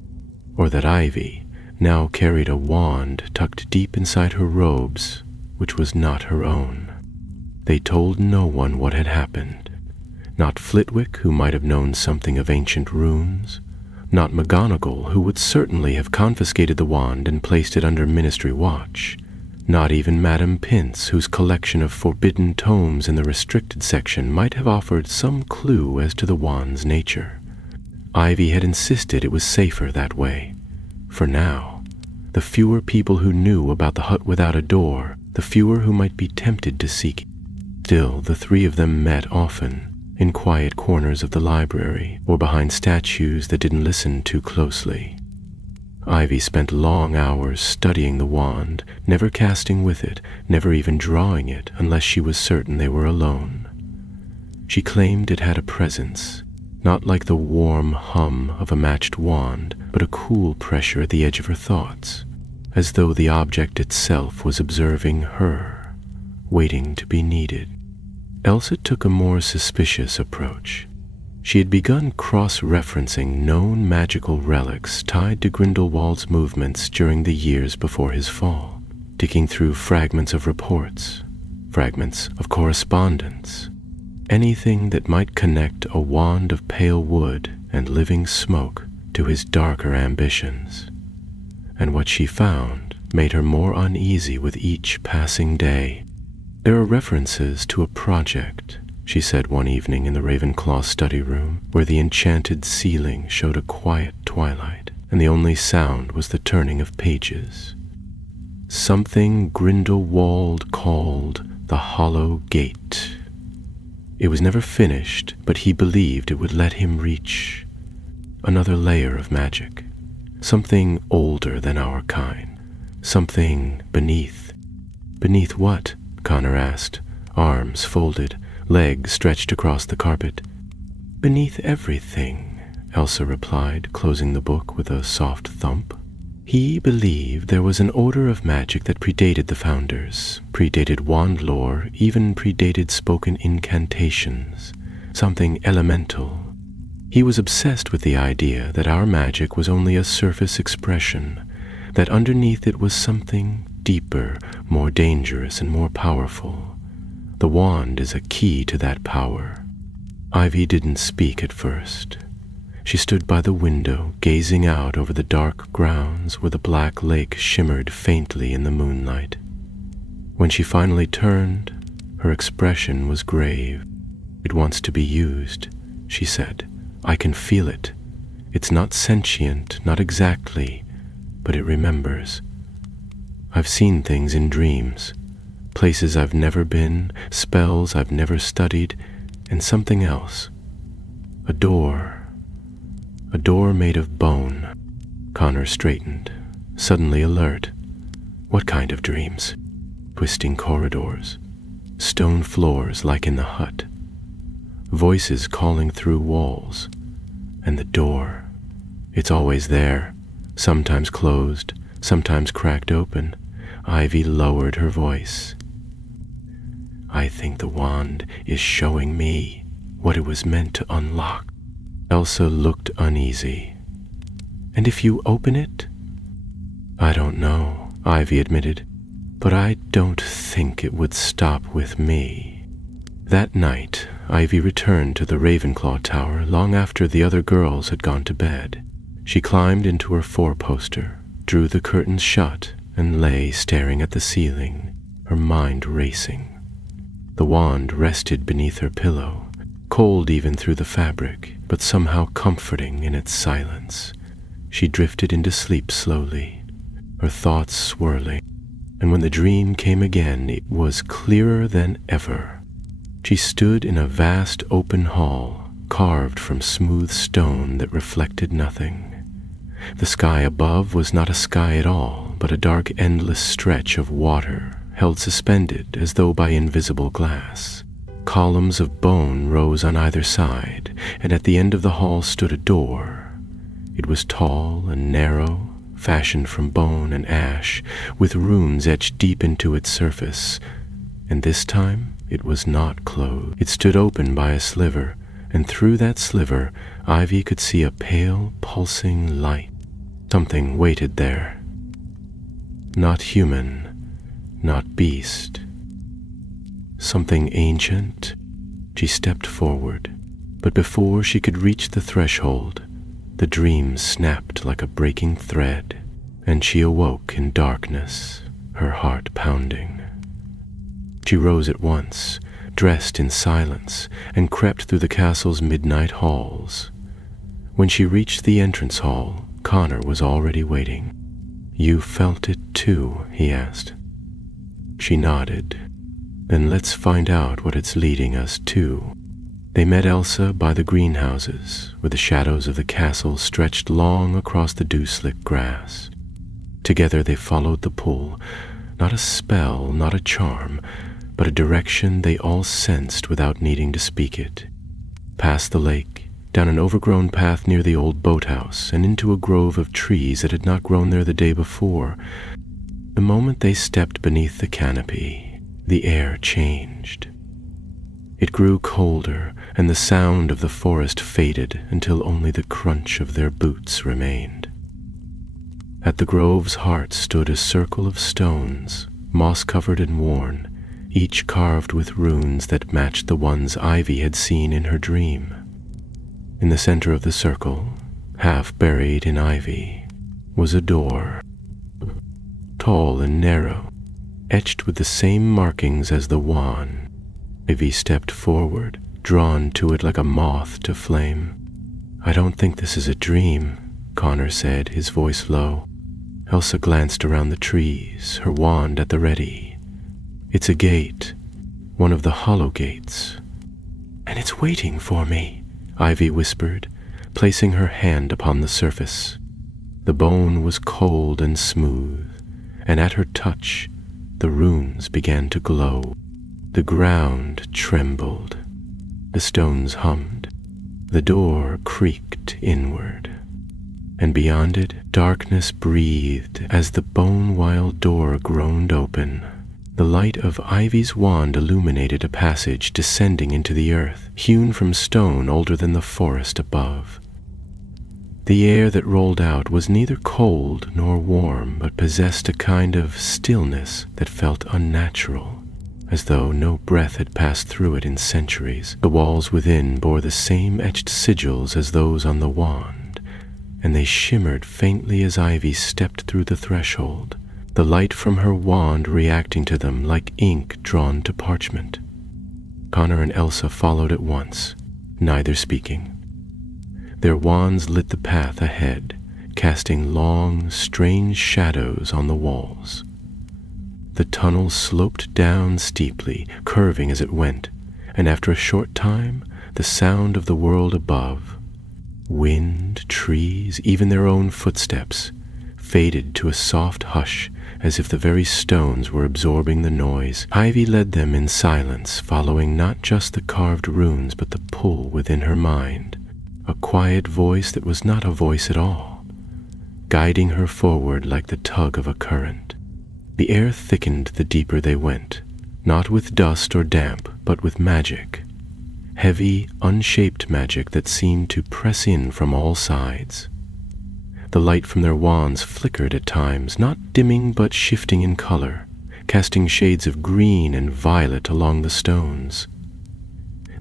or that Ivy now carried a wand tucked deep inside her robes, which was not her own. They told no one what had happened. Not Flitwick, who might have known something of ancient runes. Not McGonagall, who would certainly have confiscated the wand and placed it under ministry watch. Not even Madame Pince, whose collection of forbidden tomes in the restricted section might have offered some clue as to the wand's nature. Ivy had insisted it was safer that way. For now, the fewer people who knew about the hut without a door, the fewer who might be tempted to seek it. Still, the 3 of them met often, in quiet corners of the library or behind statues that didn't listen too closely. Ivy spent long hours studying the wand, never casting with it, never even drawing it unless she was certain they were alone. She claimed it had a presence, not like the warm hum of a matched wand, but a cool pressure at the edge of her thoughts, as though the object itself was observing her, waiting to be needed. Elsa took a more suspicious approach. She had begun cross-referencing known magical relics tied to Grindelwald's movements during the years before his fall, digging through fragments of reports, fragments of correspondence, anything that might connect a wand of pale wood and living smoke to his darker ambitions. And what she found made her more uneasy with each passing day. "There are references to a project," she said one evening in the Ravenclaw study room, where the enchanted ceiling showed a quiet twilight, and the only sound was the turning of pages. "Something Grindelwald called the Hollow Gate. It was never finished, but he believed it would let him reach another layer of magic, something older than our kind, something beneath." "Beneath what?" Connor asked, arms folded, legs stretched across the carpet. "Beneath everything," Elsa replied, closing the book with a soft thump. "He believed there was an order of magic that predated the Founders, predated wand lore, even predated spoken incantations, something elemental. He was obsessed with the idea that our magic was only a surface expression, that underneath it was something deeper, more dangerous, and more powerful. The wand is a key to that power." Ivy didn't speak at first. She stood by the window, gazing out over the dark grounds where the black lake shimmered faintly in the moonlight. When she finally turned, her expression was grave. "It wants to be used," she said. "I can feel it. It's not sentient, not exactly, but it remembers. I've seen things in dreams, places I've never been, spells I've never studied, and something else. A door made of bone." Connor straightened, suddenly alert. "What kind of dreams?" "Twisting corridors, stone floors like in the hut, voices calling through walls, and the door. It's always there, sometimes closed, sometimes cracked open." Ivy lowered her voice. "I think the wand is showing me what it was meant to unlock." Elsa looked uneasy. "And if you open it?" "I don't know," Ivy admitted, "but I don't think it would stop with me." That night, Ivy returned to the Ravenclaw Tower long after the other girls had gone to bed. She climbed into her four-poster, drew the curtains shut, and lay staring at the ceiling, her mind racing. The wand rested beneath her pillow, cold even through the fabric, but somehow comforting in its silence. She drifted into sleep slowly, her thoughts swirling, and when the dream came again, it was clearer than ever. She stood in a vast open hall, carved from smooth stone that reflected nothing. The sky above was not a sky at all, but a dark, endless stretch of water, held suspended as though by invisible glass. Columns of bone rose on either side, and at the end of the hall stood a door. It was tall and narrow, fashioned from bone and ash, with runes etched deep into its surface. And this time it was not closed. It stood open by a sliver, and through that sliver Ivy could see a pale, pulsing light. Something waited there. Not human, not beast. Something ancient. She stepped forward, but before she could reach the threshold, the dream snapped like a breaking thread, and she awoke in darkness, her heart pounding. She rose at once, dressed in silence, and crept through the castle's midnight halls. When she reached the entrance hall, Connor was already waiting. "You felt it too?" he asked. She nodded. "Then let's find out what it's leading us to." They met Elsa by the greenhouses, where the shadows of the castle stretched long across the dew-slick grass. Together they followed the pull, not a spell, not a charm, but a direction they all sensed without needing to speak it. Past the lake, down an overgrown path near the old boathouse, and into a grove of trees that had not grown there the day before. The moment they stepped beneath the canopy, the air changed. It grew colder, and the sound of the forest faded until only the crunch of their boots remained. At the grove's heart stood a circle of stones, moss-covered and worn, each carved with runes that matched the ones Ivy had seen in her dream. In the center of the circle, half buried in ivy, was a door, tall and narrow, etched with the same markings as the wand. Ivy stepped forward, drawn to it like a moth to flame. "I don't think this is a dream," Connor said, his voice low. Elsa glanced around the trees, her wand at the ready. "It's a gate, one of the hollow gates." "And it's waiting for me," Ivy whispered, placing her hand upon the surface. The bone was cold and smooth, and at her touch, the runes began to glow. The ground trembled. The stones hummed. The door creaked inward. And beyond it, darkness breathed as the bone-wild door groaned open. The light of Ivy's wand illuminated a passage descending into the earth, hewn from stone older than the forest above. The air that rolled out was neither cold nor warm, but possessed a kind of stillness that felt unnatural, as though no breath had passed through it in centuries. The walls within bore the same etched sigils as those on the wand, and they shimmered faintly as Ivy stepped through the threshold, the light from her wand reacting to them like ink drawn to parchment. Connor and Elsa followed at once, neither speaking. Their wands lit the path ahead, casting long, strange shadows on the walls. The tunnel sloped down steeply, curving as it went, and after a short time, the sound of the world above, wind, trees, even their own footsteps, faded to a soft hush as if the very stones were absorbing the noise. Ivy led them in silence, following not just the carved runes but the pull within her mind, a quiet voice that was not a voice at all, guiding her forward like the tug of a current. The air thickened the deeper they went, not with dust or damp, but with magic. Heavy, unshaped magic that seemed to press in from all sides. The light from their wands flickered at times, not dimming but shifting in color, casting shades of green and violet along the stones.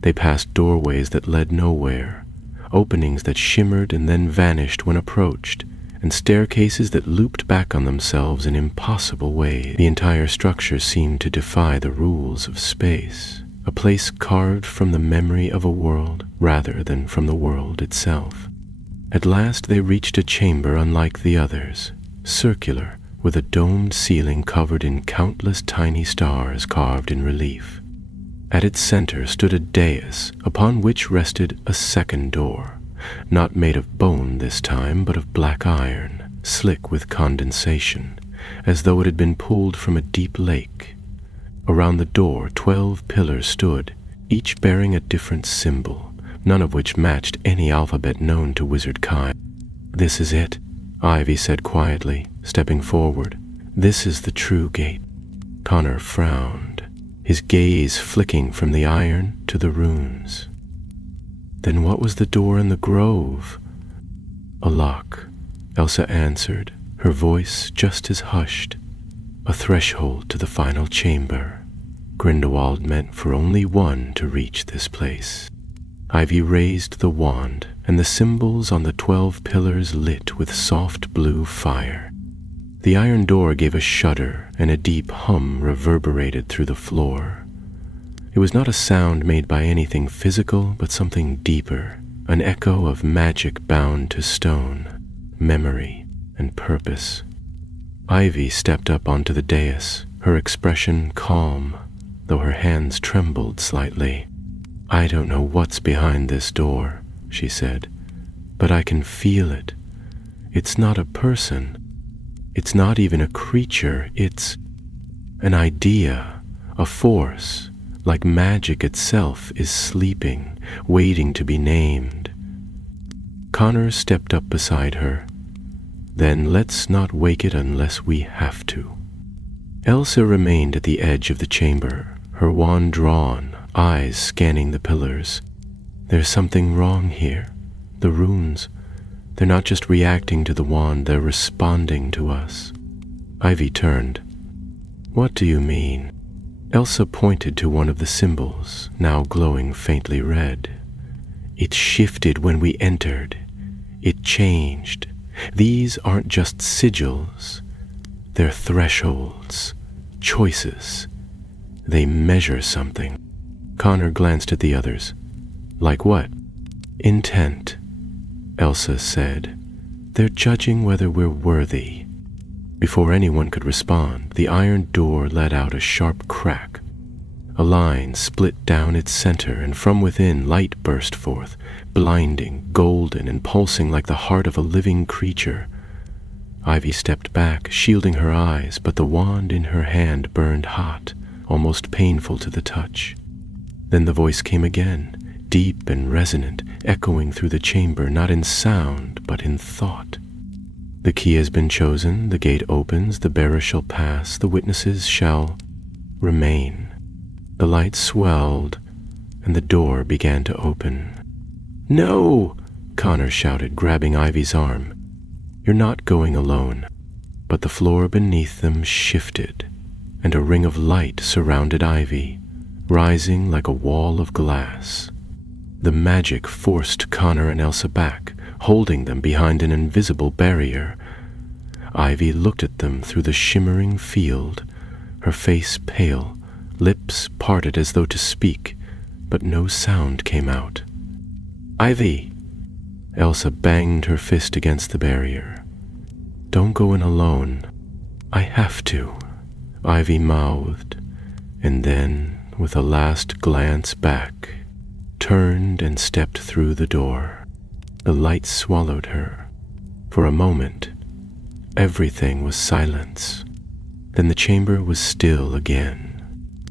They passed doorways that led nowhere, openings that shimmered and then vanished when approached, and staircases that looped back on themselves in impossible ways. The entire structure seemed to defy the rules of space, a place carved from the memory of a world rather than from the world itself. At last they reached a chamber unlike the others, circular, with a domed ceiling covered in countless tiny stars carved in relief. At its center stood a dais, upon which rested a second door, not made of bone this time, but of black iron, slick with condensation, as though it had been pulled from a deep lake. Around the door 12 pillars stood, each bearing a different symbol, none of which matched any alphabet known to wizard kind. "This is it," Ivy said quietly, stepping forward. "This is the true gate." Connor frowned, his gaze flicking from the iron to the runes. "Then what was the door in the grove?" "A lock," Elsa answered, her voice just as hushed. "A threshold to the final chamber. Grindelwald meant for only one to reach this place." Ivy raised the wand, and the symbols on the 12 pillars lit with soft blue fire. The iron door gave a shudder, and a deep hum reverberated through the floor. It was not a sound made by anything physical, but something deeper, an echo of magic bound to stone, memory, and purpose. Ivy stepped up onto the dais, her expression calm, though her hands trembled slightly. "I don't know what's behind this door," she said, "but I can feel it. It's not a person. It's not even a creature. It's an idea, a force, like magic itself is sleeping, waiting to be named." Connor stepped up beside her. "Then let's not wake it unless we have to." Elsa remained at the edge of the chamber, her wand drawn, eyes scanning the pillars. There's something wrong here. The runes, they're not just reacting to the wand, they're responding to us. Ivy turned. What do you mean? Elsa pointed to one of the symbols, now glowing faintly red. It shifted when we entered. It changed. These aren't just sigils. They're thresholds, choices. They measure something. Connor glanced at the others. Like what? Intent, Elsa said. They're judging whether we're worthy. Before anyone could respond, the iron door let out a sharp crack. A line split down its center, and from within light burst forth, blinding, golden, and pulsing like the heart of a living creature. Ivy stepped back, shielding her eyes, but the wand in her hand burned hot, almost painful to the touch. Then the voice came again, deep and resonant, echoing through the chamber, not in sound, but in thought. The key has been chosen, the gate opens, the bearer shall pass, the witnesses shall remain. The light swelled, and the door began to open. No! Connor shouted, grabbing Ivy's arm. You're not going alone. But the floor beneath them shifted, and a ring of light surrounded Ivy, rising like a wall of glass. The magic forced Connor and Elsa back, holding them behind an invisible barrier. Ivy looked at them through the shimmering field, her face pale, lips parted as though to speak, but no sound came out. Ivy! Elsa banged her fist against the barrier. Don't go in alone. I have to, Ivy mouthed, and then, with a last glance back, turned and stepped through the door. The light swallowed her. For a moment, everything was silence. Then the chamber was still again.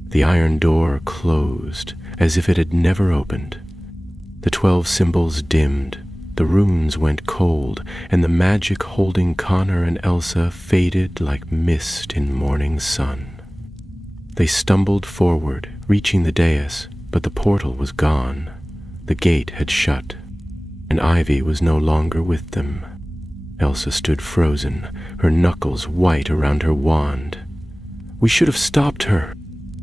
The iron door closed, as if it had never opened. The 12 symbols dimmed, the runes went cold, and the magic holding Connor and Elsa faded like mist in morning sun. They stumbled forward, reaching the dais, but the portal was gone. The gate had shut, and Ivy was no longer with them. Elsa stood frozen, her knuckles white around her wand. We should have stopped her.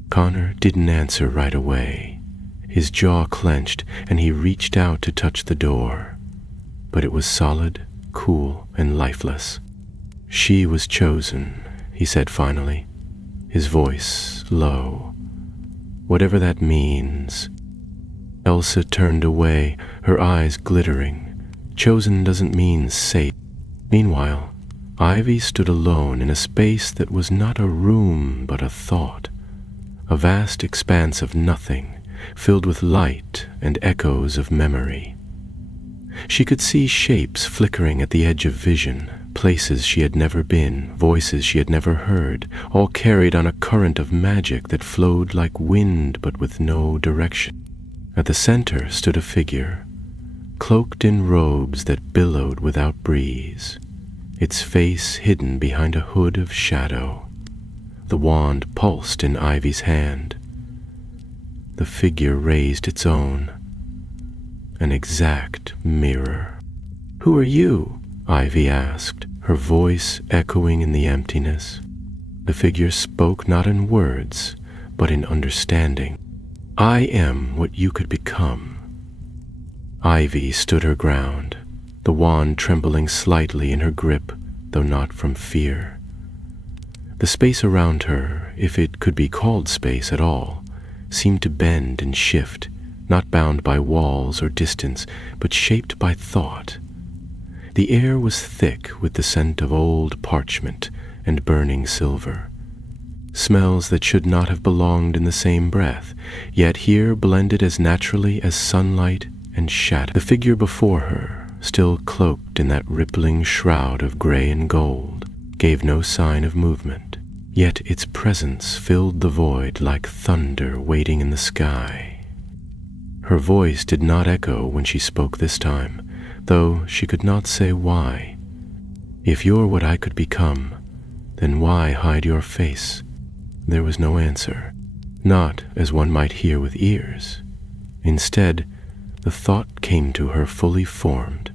Connor didn't answer right away. His jaw clenched, and he reached out to touch the door. But it was solid, cool, and lifeless. She was chosen, he said finally, his voice low. Whatever that means. Elsa turned away, her eyes glittering. Chosen doesn't mean safe. Meanwhile, Ivy stood alone in a space that was not a room but a thought. A vast expanse of nothing, filled with light and echoes of memory. She could see shapes flickering at the edge of vision, places she had never been, voices she had never heard, all carried on a current of magic that flowed like wind but with no direction. At the center stood a figure, cloaked in robes that billowed without breeze, its face hidden behind a hood of shadow. The wand pulsed in Ivy's hand. The figure raised its own, an exact mirror. Who are you? Ivy asked, her voice echoing in the emptiness. The figure spoke not in words, but in understanding. I am what you could become. Ivy stood her ground, the wand trembling slightly in her grip, though not from fear. The space around her, if it could be called space at all, seemed to bend and shift, not bound by walls or distance, but shaped by thought. The air was thick with the scent of old parchment and burning silver. Smells that should not have belonged in the same breath, yet here blended as naturally as sunlight and shadow. The figure before her, still cloaked in that rippling shroud of gray and gold, gave no sign of movement, yet its presence filled the void like thunder waiting in the sky. Her voice did not echo when she spoke this time, though she could not say why. If you're what I could become, then why hide your face? There was no answer. not as one might hear with ears. Instead, the thought came to her fully formed,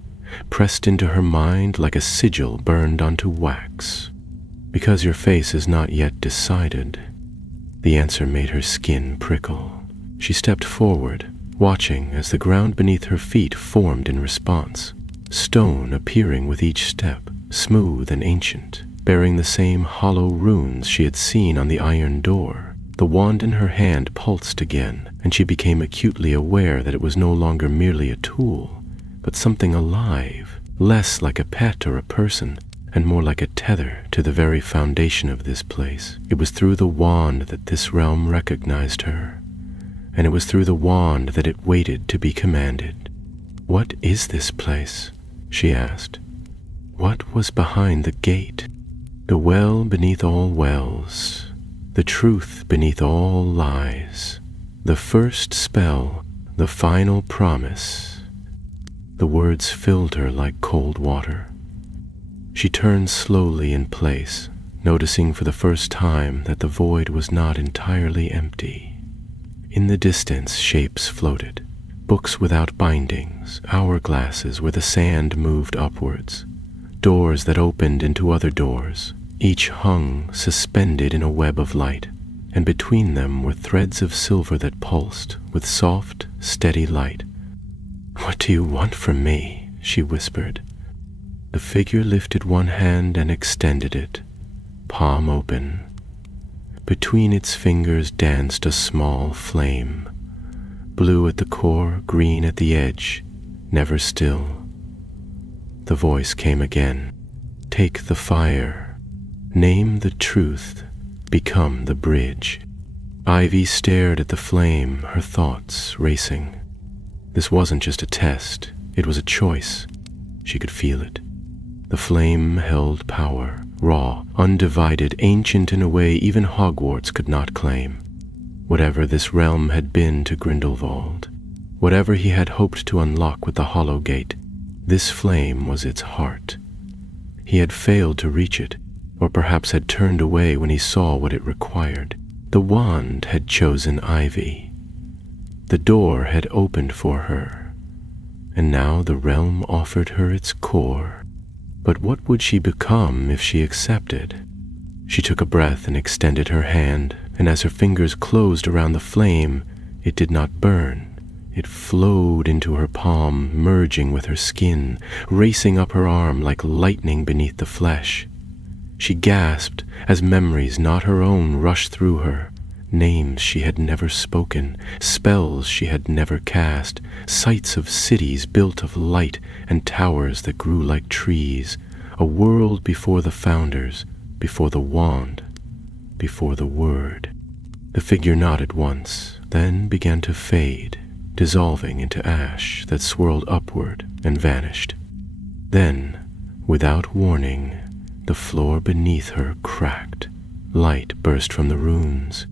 pressed into her mind like a sigil burned onto wax. Because your face is not yet decided. The answer made her skin prickle. She stepped forward, watching as the ground beneath her feet formed in response, stone appearing with each step, smooth and ancient, bearing the same hollow runes she had seen on the iron door. The wand in her hand pulsed again, and she became acutely aware that it was no longer merely a tool, but something alive, less like a pet or a person, and more like a tether to the very foundation of this place. It was through the wand that this realm recognized her, and it was through the wand that it waited to be commanded. "What is this place?" she asked. What was behind the gate? The well beneath all wells, the truth beneath all lies, the first spell, the final promise. The words filled her like cold water. She turned slowly in place, noticing for the first time that the void was not entirely empty. In the distance, shapes floated, books without bindings, hourglasses where the sand moved upwards, doors that opened into other doors, each hung suspended in a web of light, and between them were threads of silver that pulsed with soft, steady light. "What do you want from me?" she whispered. The figure lifted one hand and extended it, palm open. Between its fingers danced a small flame, blue at the core, green at the edge, never still. The voice came again. "Take the fire, name the truth, become the bridge." Ivy stared at the flame, her thoughts racing. This wasn't just a test, it was a choice. She could feel it. The flame held power, raw, undivided, ancient in a way even Hogwarts could not claim. Whatever this realm had been to Grindelwald, whatever he had hoped to unlock with the Hollow Gate, this flame was its heart. He had failed to reach it, or perhaps had turned away when he saw what it required. The wand had chosen Ivy. The door had opened for her, and now the realm offered her its core. But what would she become if she accepted? She took a breath and extended her hand, and as her fingers closed around the flame, it did not burn. It flowed into her palm, merging with her skin, racing up her arm like lightning beneath the flesh. She gasped as memories not her own rushed through her. Names she had never spoken, spells she had never cast, sights of cities built of light and towers that grew like trees, a world before the founders, before the wand, before the word. The figure nodded once, then began to fade, dissolving into ash that swirled upward and vanished. Then, without warning, the floor beneath her cracked. Light burst from the runes.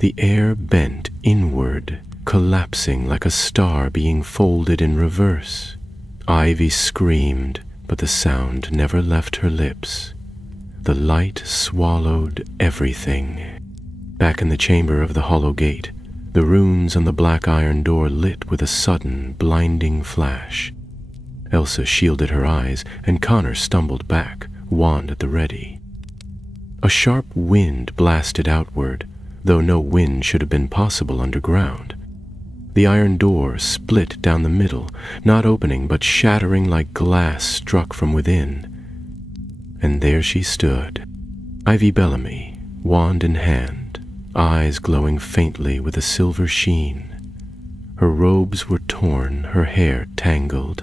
The air bent inward, collapsing like a star being folded in reverse. Ivy screamed, but the sound never left her lips. The light swallowed everything. Back in the chamber of the Hollow Gate, the runes on the black iron door lit with a sudden, blinding flash. Elsa shielded her eyes, and Connor stumbled back, wand at the ready. A sharp wind blasted outward, though no wind should have been possible underground. The iron door split down the middle, not opening but shattering like glass struck from within. And there she stood, Ivy Bellamy, wand in hand, eyes glowing faintly with a silver sheen. Her robes were torn, her hair tangled,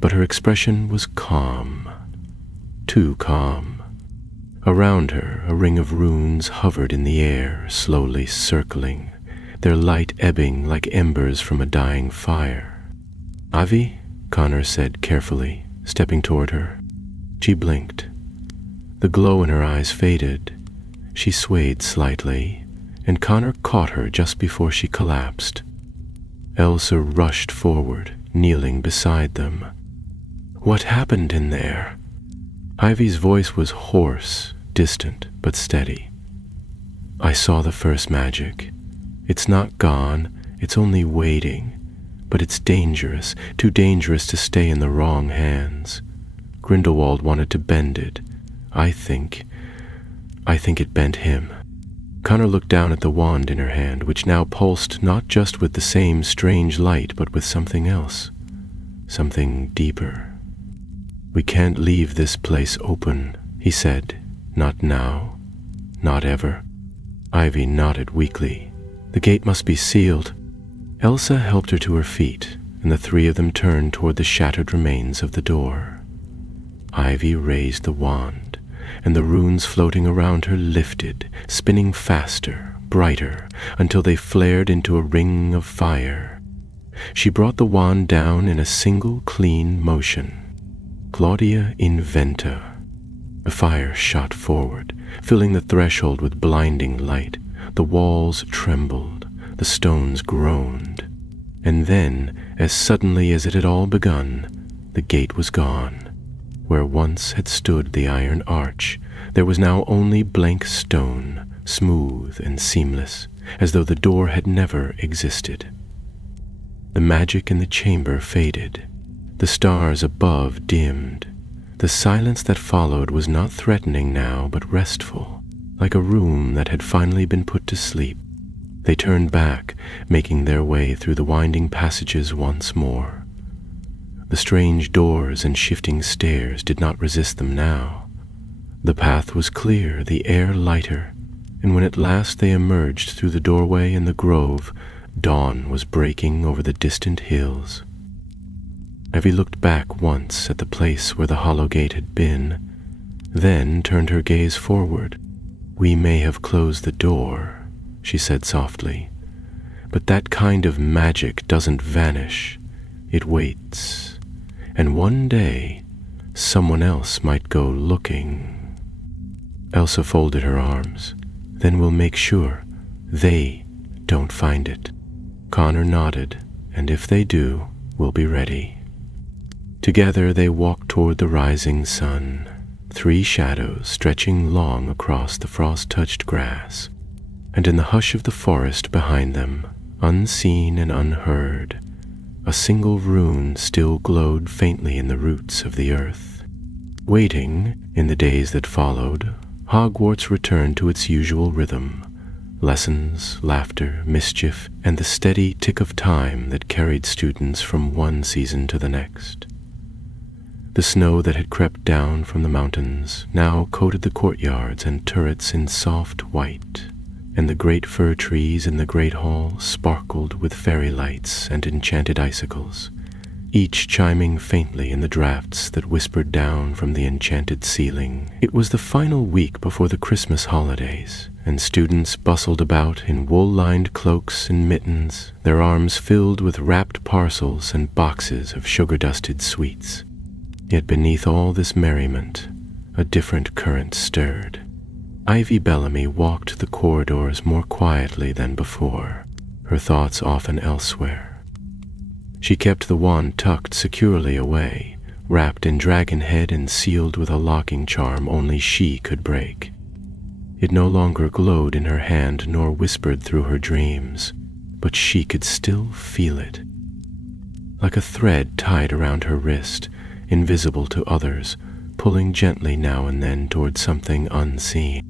but her expression was calm. Too calm. Around her, a ring of runes hovered in the air, slowly circling, their light ebbing like embers from a dying fire. "Ivy?" Connor said carefully, stepping toward her. She blinked. The glow in her eyes faded. She swayed slightly, and Connor caught her just before she collapsed. Elsa rushed forward, kneeling beside them. "What happened in there?" Ivy's voice was hoarse, distant, but steady. "I saw the first magic, It's not gone, it's only waiting. But it's dangerous, too dangerous to stay in the wrong hands. Grindelwald wanted to bend it. I think it bent him. Connor looked down at the wand in her hand, which now pulsed not just with the same strange light, but with something else. Something deeper. We can't leave this place open, he said. Not now. Not ever. Ivy nodded weakly. The gate must be sealed. Elsa helped her to her feet, and the three of them turned toward the shattered remains of the door. Ivy raised the wand, and the runes floating around her lifted, spinning faster, brighter, until they flared into a ring of fire. She brought the wand down in a single clean motion. Claudia Inventa. The fire shot forward, filling the threshold with blinding light. The walls trembled, the stones groaned. And then, as suddenly as it had all begun, the gate was gone. Where once had stood the iron arch, there was now only blank stone, smooth and seamless, as though the door had never existed. The magic in the chamber faded. The stars above dimmed. The silence that followed was not threatening now, but restful, like a room that had finally been put to sleep. They turned back, making their way through the winding passages once more. The strange doors and shifting stairs did not resist them now. The path was clear, the air lighter, and when at last they emerged through the doorway in the grove, dawn was breaking over the distant hills. Ivy looked back once at the place where the hollow gate had been, then turned her gaze forward. "We may have closed the door," she said softly, "but that kind of magic doesn't vanish. It waits. And one day, someone else might go looking." Elsa folded her arms. "Then we'll make sure they don't find it." Connor nodded, "And if they do, we'll be ready." Together they walked toward the rising sun, three shadows stretching long across the frost-touched grass, and in the hush of the forest behind them, unseen and unheard, a single rune still glowed faintly in the roots of the earth. Waiting, in the days that followed, Hogwarts returned to its usual rhythm: lessons, laughter, mischief, and the steady tick of time that carried students from one season to the next. The snow that had crept down from the mountains now coated the courtyards and turrets in soft white, and the great fir trees in the great hall sparkled with fairy lights and enchanted icicles, each chiming faintly in the draughts that whispered down from the enchanted ceiling. It was the final week before the Christmas holidays, and students bustled about in wool-lined cloaks and mittens, their arms filled with wrapped parcels and boxes of sugar-dusted sweets. Yet beneath all this merriment, a different current stirred. Ivy Bellamy walked the corridors more quietly than before, her thoughts often elsewhere. She kept the wand tucked securely away, wrapped in dragon head and sealed with a locking charm only she could break. It no longer glowed in her hand nor whispered through her dreams, but she could still feel it. Like a thread tied around her wrist, invisible to others, pulling gently now and then toward something unseen.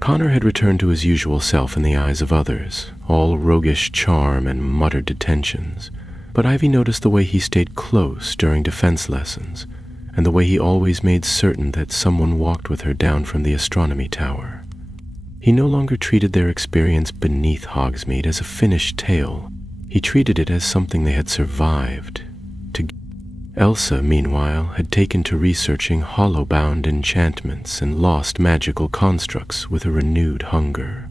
Connor had returned to his usual self in the eyes of others, all roguish charm and muttered detentions, but Ivy noticed the way he stayed close during defense lessons, and the way he always made certain that someone walked with her down from the astronomy tower. He no longer treated their experience beneath Hogsmeade as a finished tale. He treated it as something they had survived. Elsa, meanwhile, had taken to researching hollow-bound enchantments and lost magical constructs with a renewed hunger.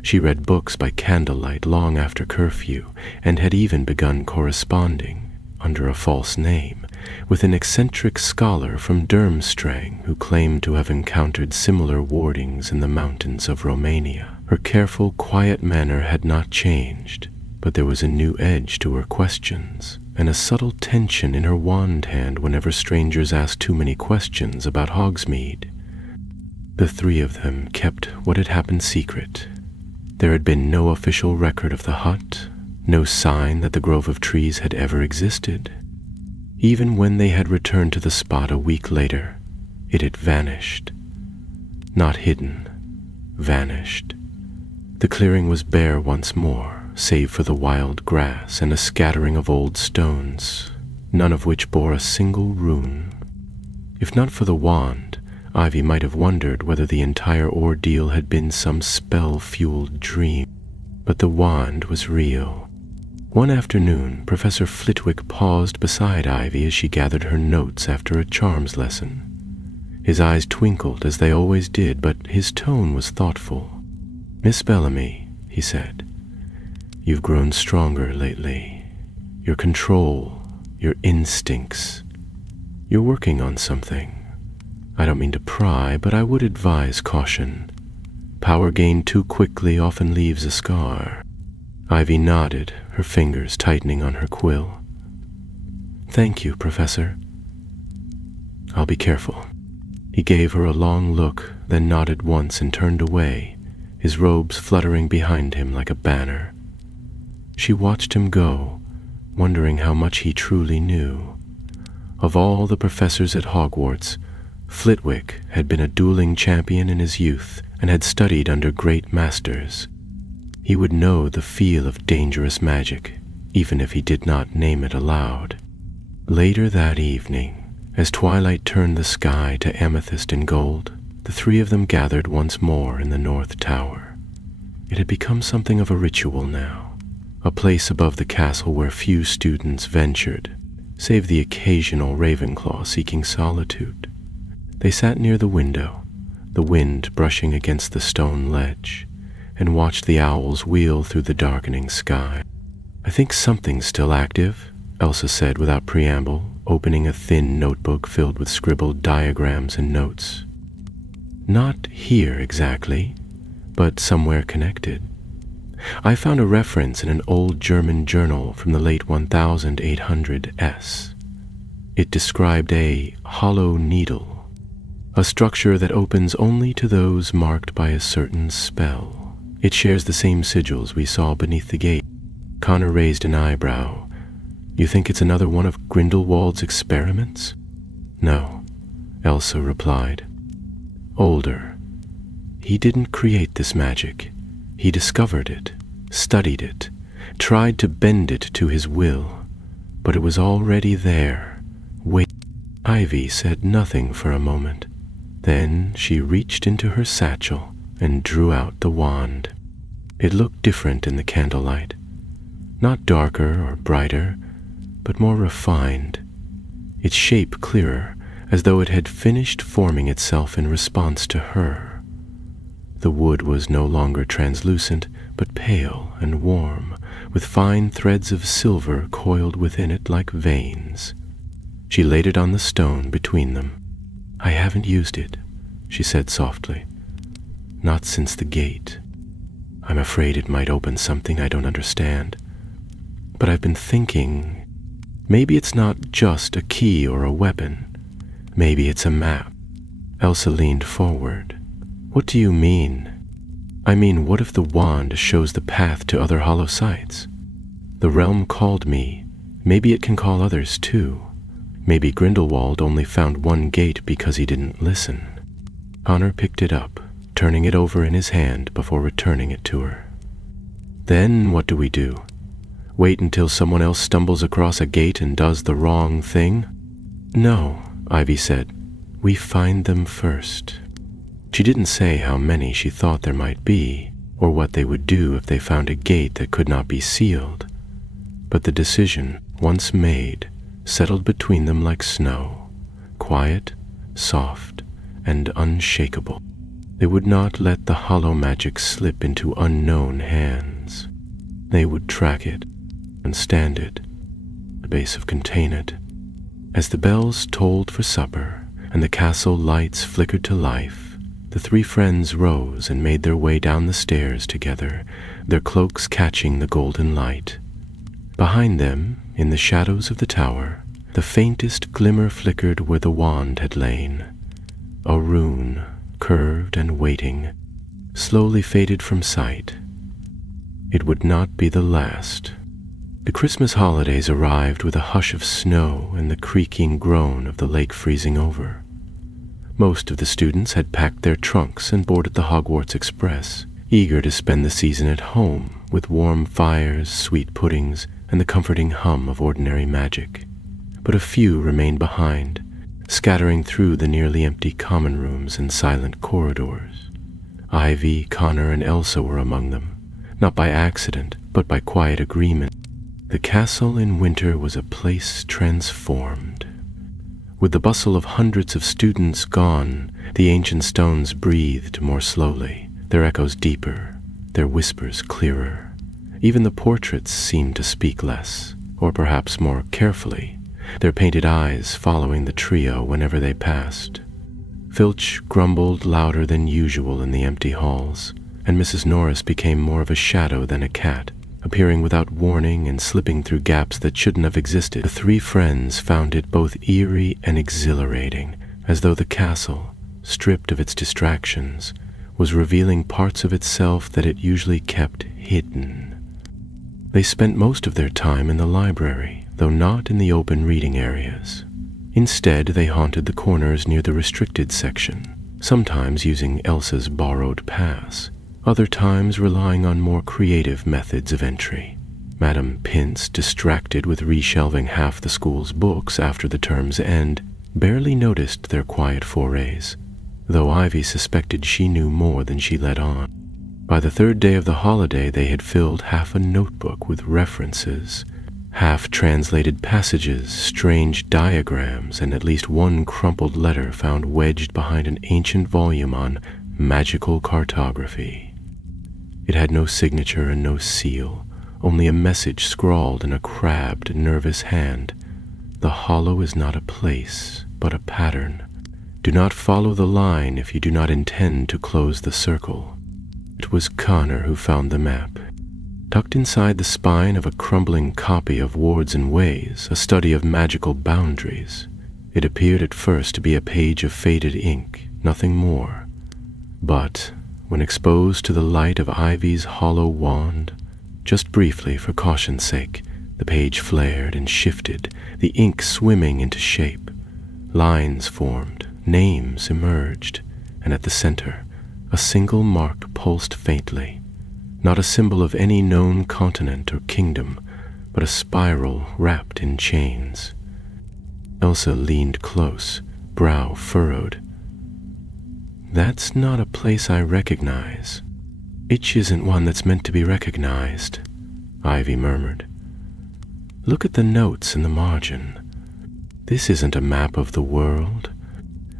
She read books by candlelight long after curfew, and had even begun corresponding, under a false name, with an eccentric scholar from Durmstrang who claimed to have encountered similar wardings in the mountains of Romania. Her careful, quiet manner had not changed, but there was a new edge to her questions, and a subtle tension in her wand hand whenever strangers asked too many questions about Hogsmeade. The three of them kept what had happened secret. There had been no official record of the hut, no sign that the grove of trees had ever existed. Even when they had returned to the spot a week later, it had vanished. Not hidden, vanished. The clearing was bare once more, save for the wild grass and a scattering of old stones, none of which bore a single rune. If not for the wand, Ivy might have wondered whether the entire ordeal had been some spell-fueled dream. But the wand was real. One afternoon, Professor Flitwick paused beside Ivy as she gathered her notes after a charms lesson. His eyes twinkled as they always did, but his tone was thoughtful. "Miss Bellamy," he said, "you've grown stronger lately. Your control, your instincts. You're working on something. I don't mean to pry, but I would advise caution. Power gained too quickly often leaves a scar." Ivy nodded, her fingers tightening on her quill. "Thank you, Professor. I'll be careful." He gave her a long look, then nodded once and turned away, his robes fluttering behind him like a banner. She watched him go, wondering how much he truly knew. Of all the professors at Hogwarts, Flitwick had been a dueling champion in his youth and had studied under great masters. He would know the feel of dangerous magic, even if he did not name it aloud. Later that evening, as twilight turned the sky to amethyst and gold, the three of them gathered once more in the North Tower. It had become something of a ritual now, a place above the castle where few students ventured, save the occasional Ravenclaw seeking solitude. They sat near the window, the wind brushing against the stone ledge, and watched the owls wheel through the darkening sky. "I think something's still active," Elsa said without preamble, opening a thin notebook filled with scribbled diagrams and notes. "Not here exactly, but somewhere connected. I found a reference in an old German journal from the late 1800s. It described a hollow needle, a structure that opens only to those marked by a certain spell. It shares the same sigils we saw beneath the gate." Connor raised an eyebrow. "You think it's another one of Grindelwald's experiments?" "No," Elsa replied. "Older. He didn't create this magic. He discovered it, studied it, tried to bend it to his will, but it was already there. Wait." Ivy said nothing for a moment. Then she reached into her satchel and drew out the wand. It looked different in the candlelight. Not darker or brighter, but more refined, its shape clearer, as though it had finished forming itself in response to her. The wood was no longer translucent, but pale and warm, with fine threads of silver coiled within it like veins. She laid it on the stone between them. "I haven't used it," she said softly. "Not since the gate. I'm afraid it might open something I don't understand. But I've been thinking, maybe it's not just a key or a weapon. Maybe it's a map." Elsa leaned forward. "What do you mean?" "I mean, what if the wand shows the path to other hollow sites? The realm called me. Maybe it can call others too. Maybe Grindelwald only found one gate because he didn't listen." Connor picked it up, turning it over in his hand before returning it to her. "Then what do we do? Wait until someone else stumbles across a gate and does the wrong thing?" "No," Ivy said. "We find them first." She didn't say how many she thought there might be, or what they would do if they found a gate that could not be sealed. But the decision, once made, settled between them like snow, quiet, soft, and unshakable. They would not let the hollow magic slip into unknown hands. They would track it and stand it, the base of contain it. As the bells tolled for supper and the castle lights flickered to life, the three friends rose and made their way down the stairs together, their cloaks catching the golden light. Behind them, in the shadows of the tower, the faintest glimmer flickered where the wand had lain. A rune, curved and waiting, slowly faded from sight, It would not be the last. The Christmas holidays arrived with a hush of snow and the creaking groan of the lake freezing over. Most of the students had packed their trunks and boarded the Hogwarts Express, eager to spend the season at home with warm fires, sweet puddings, and the comforting hum of ordinary magic. But a few remained behind, scattering through the nearly empty common rooms and silent corridors. Ivy, Connor, and Elsa were among them, not by accident, but by quiet agreement. The castle in winter was a place transformed. With the bustle of hundreds of students gone, the ancient stones breathed more slowly, their echoes deeper, their whispers clearer. Even the portraits seemed to speak less, or perhaps more carefully, their painted eyes following the trio whenever they passed. Filch grumbled louder than usual in the empty halls, and Mrs. Norris became more of a shadow than a cat, appearing without warning and slipping through gaps that shouldn't have existed. The three friends found it both eerie and exhilarating, as though the castle, stripped of its distractions, was revealing parts of itself that it usually kept hidden. They spent most of their time in the library, though not in the open reading areas. Instead, they haunted the corners near the restricted section, sometimes using Elsa's borrowed pass, other times relying on more creative methods of entry. Madame Pince, distracted with reshelving half the school's books after the term's end, barely noticed their quiet forays, though Ivy suspected she knew more than she let on. By the third day of the holiday, they had filled half a notebook with references, half-translated passages, strange diagrams, and at least one crumpled letter found wedged behind an ancient volume on magical cartography. It had no signature and no seal, only a message scrawled in a crabbed, nervous hand. The hollow is not a place, but a pattern. Do not follow the line if you do not intend to close the circle. It was Connor who found the map. Tucked inside the spine of a crumbling copy of Wards and Ways, a study of magical boundaries, it appeared at first to be a page of faded ink, nothing more. But when exposed to the light of Ivy's hollow wand, just briefly for caution's sake, the page flared and shifted, the ink swimming into shape. Lines formed, names emerged, and at the center, a single mark pulsed faintly. Not a symbol of any known continent or kingdom, but a spiral wrapped in chains. Elsa leaned close, brow furrowed. "That's not a place I recognize." "Itch isn't one that's meant to be recognized," Ivy murmured. "Look at the notes in the margin. This isn't a map of the world.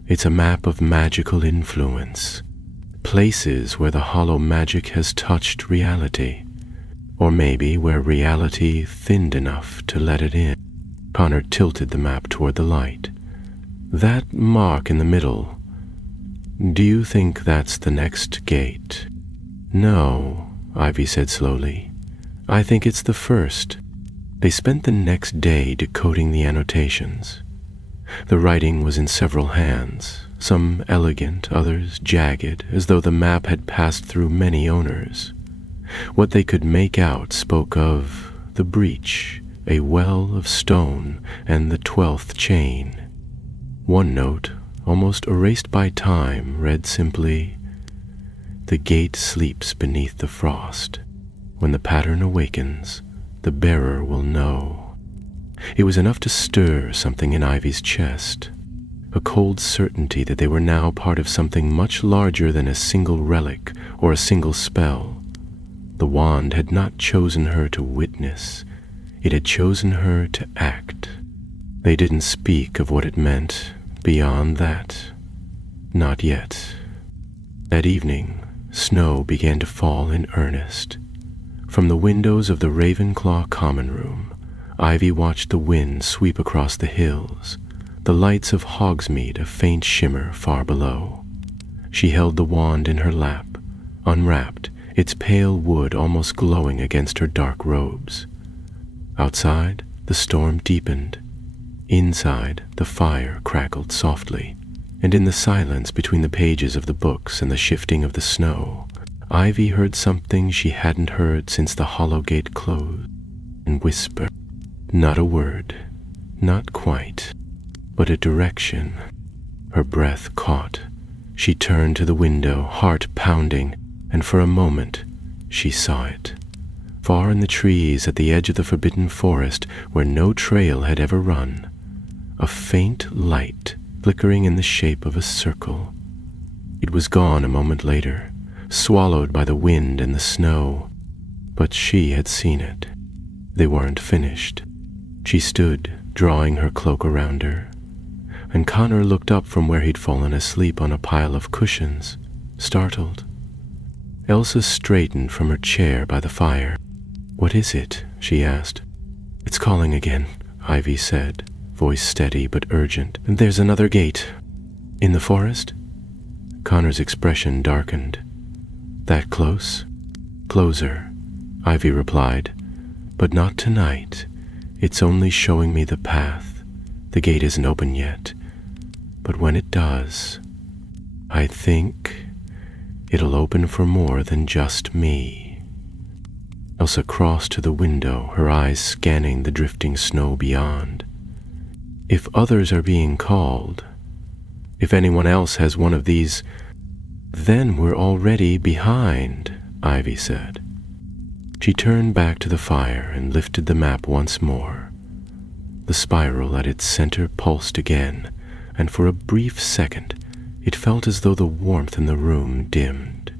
It's a map of magical influence. Places where the hollow magic has touched reality. Or maybe where reality thinned enough to let it in." Connor tilted the map toward the light. "That mark in the middle, do you think that's the next gate?" "No," Ivy said slowly. "I think it's the first." They spent the next day decoding the annotations. The writing was in several hands, some elegant, others jagged, as though the map had passed through many owners. What they could make out spoke of the breach, a well of stone, and the 12th chain. One note, almost erased by time, read simply, "The gate sleeps beneath the frost. When the pattern awakens, the bearer will know." It was enough to stir something in Ivy's chest, a cold certainty that they were now part of something much larger than a single relic or a single spell. The wand had not chosen her to witness, it had chosen her to act. They didn't speak of what it meant beyond that. Not yet. That evening, snow began to fall in earnest. From the windows of the Ravenclaw common room, Ivy watched the wind sweep across the hills, the lights of Hogsmeade a faint shimmer far below. She held the wand in her lap, unwrapped, its pale wood almost glowing against her dark robes. Outside, the storm deepened. Inside, the fire crackled softly, and in the silence between the pages of the books and the shifting of the snow, Ivy heard something she hadn't heard since the hollow gate closed, and whispered. Not a word, not quite, but a direction. Her breath caught. She turned to the window, heart pounding, and for a moment she saw it. Far in the trees at the edge of the forbidden forest, where no trail had ever run, a faint light flickering in the shape of a circle. It was gone a moment later, swallowed by the wind and the snow, but she had seen it. They weren't finished. She stood, drawing her cloak around her, and Connor looked up from where he'd fallen asleep on a pile of cushions, startled. Elsa straightened from her chair by the fire. What is it? She asked. It's calling again, Ivy said, voice steady but urgent. There's another gate. In the forest? Connor's expression darkened. That close? Closer, Ivy replied. But not tonight. It's only showing me the path. The gate isn't open yet. But when it does, I think it'll open for more than just me. Elsa crossed to the window, her eyes scanning the drifting snow beyond. If others are being called, if anyone else has one of these, then we're already behind, Ivy said. She turned back to the fire and lifted the map once more. The spiral at its center pulsed again, and for a brief second, it felt as though the warmth in the room dimmed.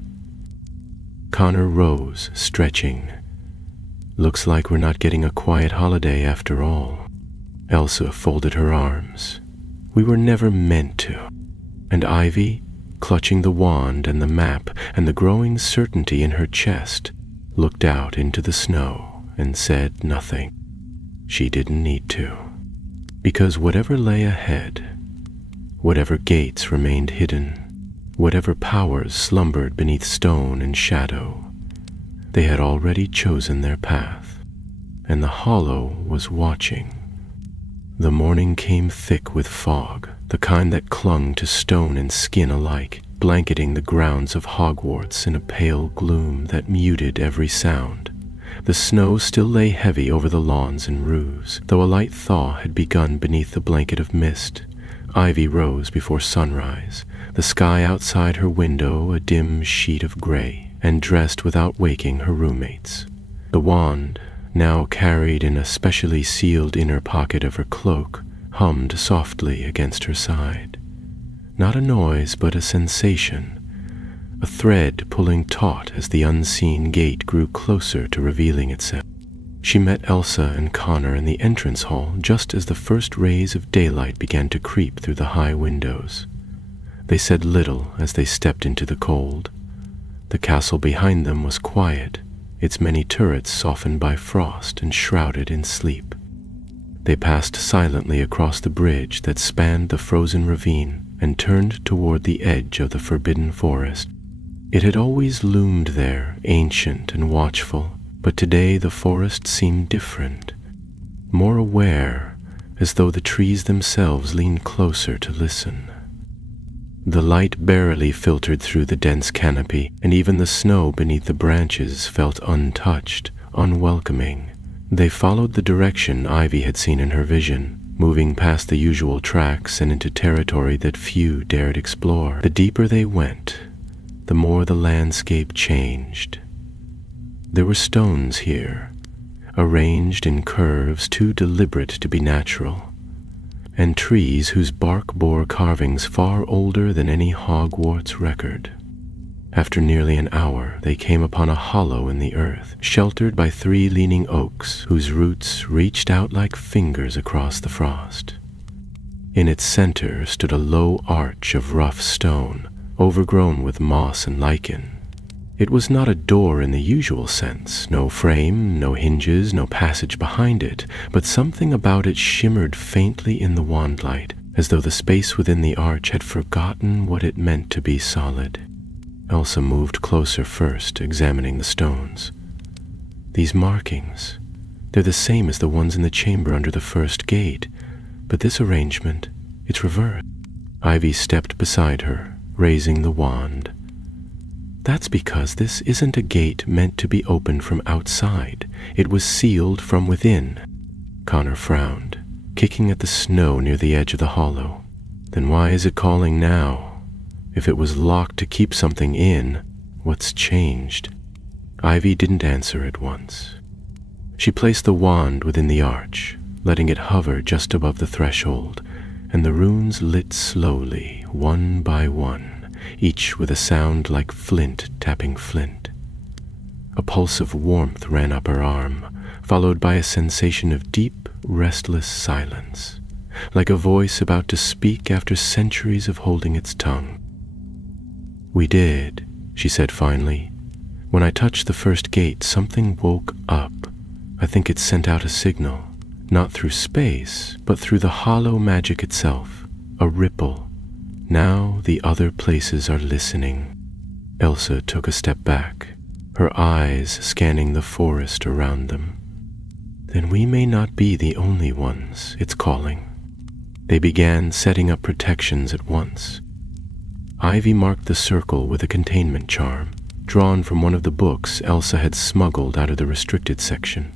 Connor rose, stretching. Looks like we're not getting a quiet holiday after all. Elsa folded her arms. We were never meant to. And Ivy, clutching the wand and the map and the growing certainty in her chest, looked out into the snow and said nothing. She didn't need to. Because whatever lay ahead, whatever gates remained hidden, whatever powers slumbered beneath stone and shadow, they had already chosen their path, and the hollow was watching. The morning came thick with fog, the kind that clung to stone and skin alike, blanketing the grounds of Hogwarts in a pale gloom that muted every sound. The snow still lay heavy over the lawns and roofs, though a light thaw had begun beneath the blanket of mist. Ivy rose before sunrise, the sky outside her window a dim sheet of gray, and dressed without waking her roommates. The wand, now carried in a specially sealed inner pocket of her cloak, hummed softly against her side. Not a noise, but a sensation, a thread pulling taut as the unseen gate grew closer to revealing itself. She met Elsa and Connor in the entrance hall just as the first rays of daylight began to creep through the high windows. They said little as they stepped into the cold. The castle behind them was quiet, its many turrets softened by frost and shrouded in sleep. They passed silently across the bridge that spanned the frozen ravine and turned toward the edge of the forbidden forest. It had always loomed there, ancient and watchful, but today the forest seemed different, more aware, as though the trees themselves leaned closer to listen. The light barely filtered through the dense canopy, and even the snow beneath the branches felt untouched, unwelcoming. They followed the direction Ivy had seen in her vision, moving past the usual tracks and into territory that few dared explore. The deeper they went, the more the landscape changed. There were stones here, arranged in curves too deliberate to be natural, and trees whose bark bore carvings far older than any Hogwarts record. After nearly an hour, they came upon a hollow in the earth, sheltered by 3 leaning oaks whose roots reached out like fingers across the frost. In its center stood a low arch of rough stone, overgrown with moss and lichen. It was not a door in the usual sense, no frame, no hinges, no passage behind it, but something about it shimmered faintly in the wandlight, as though the space within the arch had forgotten what it meant to be solid. Elsa moved closer first, examining the stones. These markings, they're the same as the ones in the chamber under the first gate, but this arrangement, it's reversed. Ivy stepped beside her, raising the wand. That's because this isn't a gate meant to be opened from outside. It was sealed from within. Connor frowned, kicking at the snow near the edge of the hollow. Then why is it calling now? If it was locked to keep something in, what's changed? Ivy didn't answer at once. She placed the wand within the arch, letting it hover just above the threshold, and the runes lit slowly, one by one, each with a sound like flint tapping flint. A pulse of warmth ran up her arm, followed by a sensation of deep, restless silence, like a voice about to speak after centuries of holding its tongue. "We did," she said finally. "When I touched the first gate, something woke up. I think it sent out a signal, not through space, but through the hollow magic itself, a ripple. Now the other places are listening." Elsa took a step back, her eyes scanning the forest around them. "Then we may not be the only ones it's calling." They began setting up protections at once. Ivy marked the circle with a containment charm, drawn from one of the books Elsa had smuggled out of the restricted section.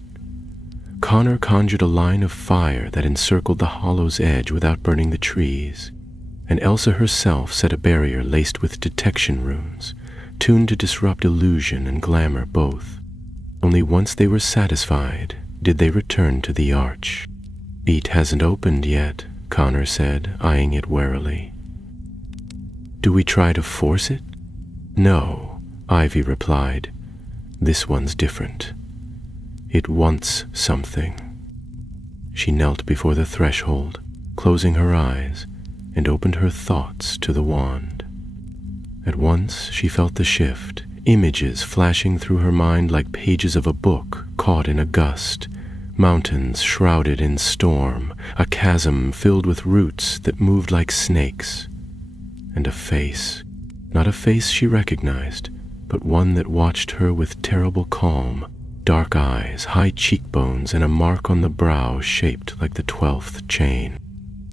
Connor conjured a line of fire that encircled the hollow's edge without burning the trees, and Elsa herself set a barrier laced with detection runes, tuned to disrupt illusion and glamour both. Only once they were satisfied did they return to the arch. "It hasn't opened yet," Connor said, eyeing it warily. "Do we try to force it?" "No," Ivy replied. "This one's different. It wants something." She knelt before the threshold, closing her eyes, and opened her thoughts to the wand. At once she felt the shift, images flashing through her mind like pages of a book caught in a gust, mountains shrouded in storm, a chasm filled with roots that moved like snakes, and a face, not a face she recognized, but one that watched her with terrible calm, dark eyes, high cheekbones, and a mark on the brow shaped like the 12th chain.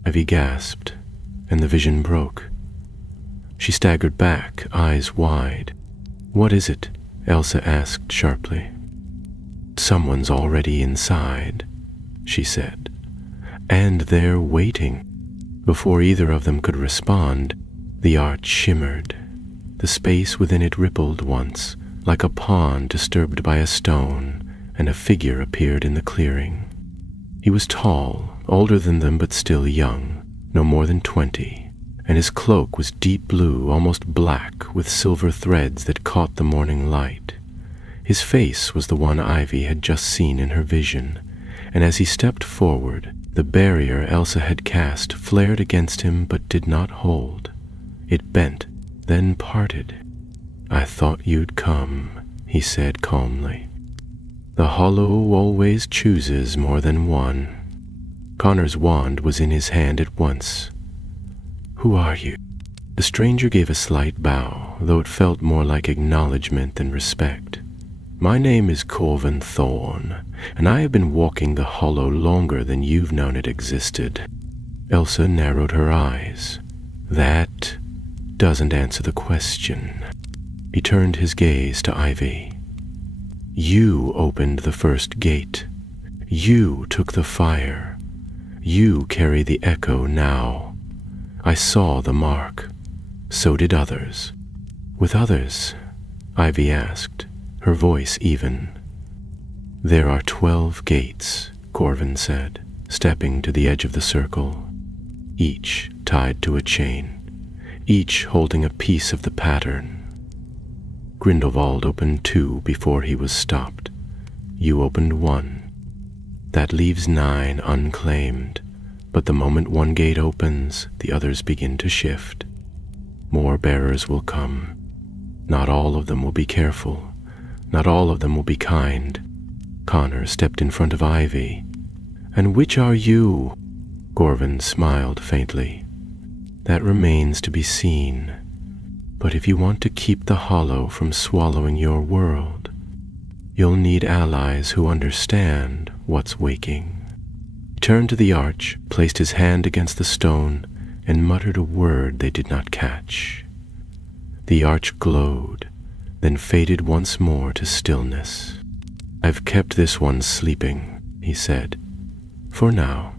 Ivy gasped, and the vision broke. She staggered back, eyes wide. "What is it?" Elsa asked sharply. "Someone's already inside," she said. "And they're waiting." Before either of them could respond, the arch shimmered. The space within it rippled once, like a pond disturbed by a stone, and a figure appeared in the clearing. He was tall, older than them but still young, no more than 20, and his cloak was deep blue, almost black, with silver threads that caught the morning light. His face was the one Ivy had just seen in her vision, and as he stepped forward, the barrier Elsa had cast flared against him but did not hold. It bent, then parted. "I thought you'd come," he said calmly. "The hollow always chooses more than one." Connor's wand was in his hand at once. "Who are you?" The stranger gave a slight bow, though it felt more like acknowledgement than respect. "My name is Corvin Thorn, and I have been walking the hollow longer than you've known it existed." Elsa narrowed her eyes. "That doesn't answer the question." He turned his gaze to Ivy. "You opened the first gate. You took the fire. You carry the echo now. I saw the mark. So did others." "With others?" Ivy asked, her voice even. "There are 12 gates," Corvin said, stepping to the edge of the circle, each tied to a chain, each holding a piece of the pattern. Grindelwald opened 2 before he was stopped. You opened 1. That leaves 9 unclaimed, but the moment one gate opens, the others begin to shift. More bearers will come. Not all of them will be careful. Not all of them will be kind. Connor stepped in front of Ivy. "And which are you?" Corvin smiled faintly. "That remains to be seen. But if you want to keep the hollow from swallowing your world, you'll need allies who understand what's waking." He turned to the arch, placed his hand against the stone, and muttered a word they did not catch. The arch glowed, then faded once more to stillness. "I've kept this one sleeping," he said, "for now.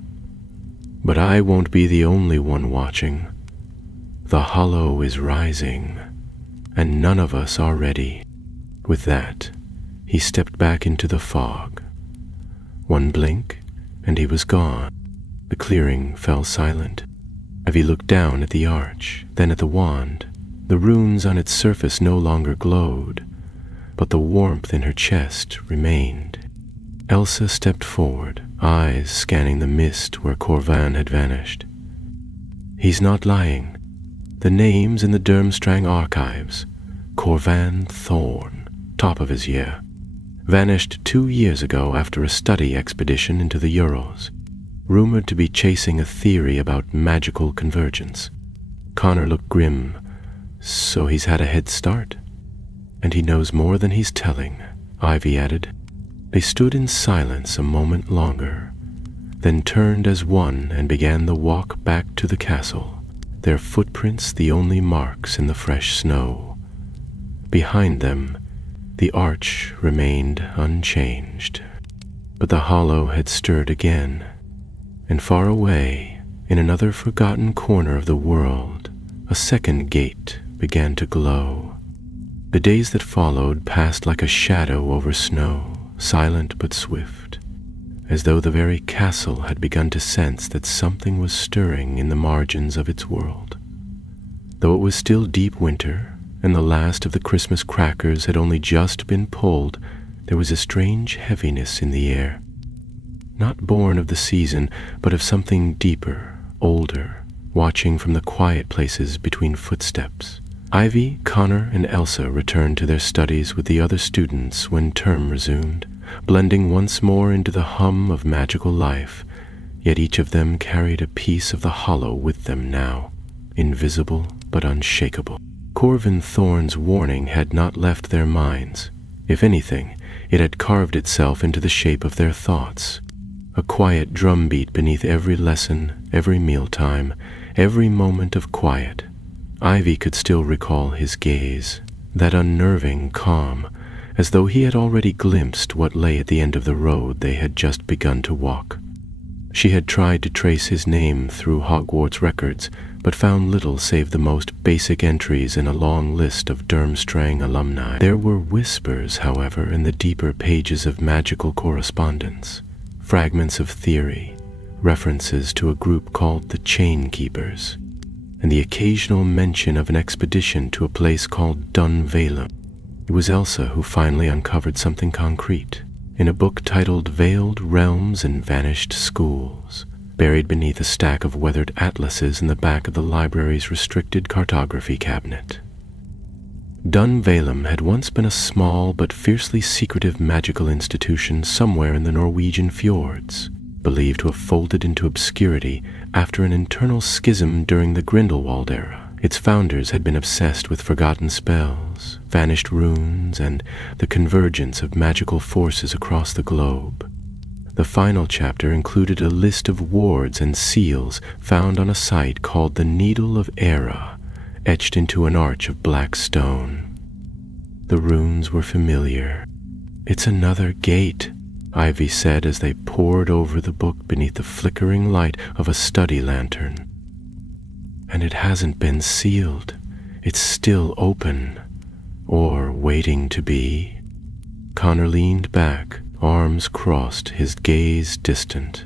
But I won't be the only one watching. The hollow is rising, and none of us are ready." With that, he stepped back into the fog. One blink, and he was gone. The clearing fell silent. Ivy looked down at the arch, then at the wand. The runes on its surface no longer glowed, but the warmth in her chest remained. Elsa stepped forward, eyes scanning the mist where Corvan had vanished. "He's not lying. The name's in the Durmstrang archives. Corvan Thorn, top of his year. Vanished 2 years ago after a study expedition into the Urals, rumored to be chasing a theory about magical convergence." Connor looked grim. "So he's had a head start? And he knows more than he's telling," Ivy added. They stood in silence a moment longer, then turned as one and began the walk back to the castle, their footprints the only marks in the fresh snow. Behind them, the arch remained unchanged, but the hollow had stirred again, and far away, in another forgotten corner of the world, a second gate began to glow. The days that followed passed like a shadow over snow, silent but swift, as though the very castle had begun to sense that something was stirring in the margins of its world. Though it was still deep winter, and the last of the Christmas crackers had only just been pulled, there was a strange heaviness in the air, not born of the season, but of something deeper, older, watching from the quiet places between footsteps. Ivy, Connor, and Elsa returned to their studies with the other students when term resumed, blending once more into the hum of magical life, yet each of them carried a piece of the hollow with them now, invisible but unshakable. Corvan Thorn's warning had not left their minds. If anything, it had carved itself into the shape of their thoughts, a quiet drumbeat beneath every lesson, every mealtime, every moment of quiet. Ivy could still recall his gaze, that unnerving calm, as though he had already glimpsed what lay at the end of the road they had just begun to walk. She had tried to trace his name through Hogwarts records, but found little save the most basic entries in a long list of Durmstrang alumni. There were whispers, however, in the deeper pages of magical correspondence, fragments of theory, references to a group called the Chain Keepers, and the occasional mention of an expedition to a place called Dunvalem. It was Elsa who finally uncovered something concrete in a book titled Veiled Realms and Vanished Schools, buried beneath a stack of weathered atlases in the back of the library's restricted cartography cabinet. Dunvalem had once been a small but fiercely secretive magical institution somewhere in the Norwegian fjords, believed to have folded into obscurity after an internal schism during the Grindelwald era. Its founders had been obsessed with forgotten spells, vanished runes, and the convergence of magical forces across the globe. The final chapter included a list of wards and seals found on a site called the Needle of Era, etched into an arch of black stone. The runes were familiar. "It's another gate," Ivy said as they pored over the book beneath the flickering light of a study lantern. "And it hasn't been sealed. It's still open. Or waiting to be." Connor leaned back, arms crossed, his gaze distant.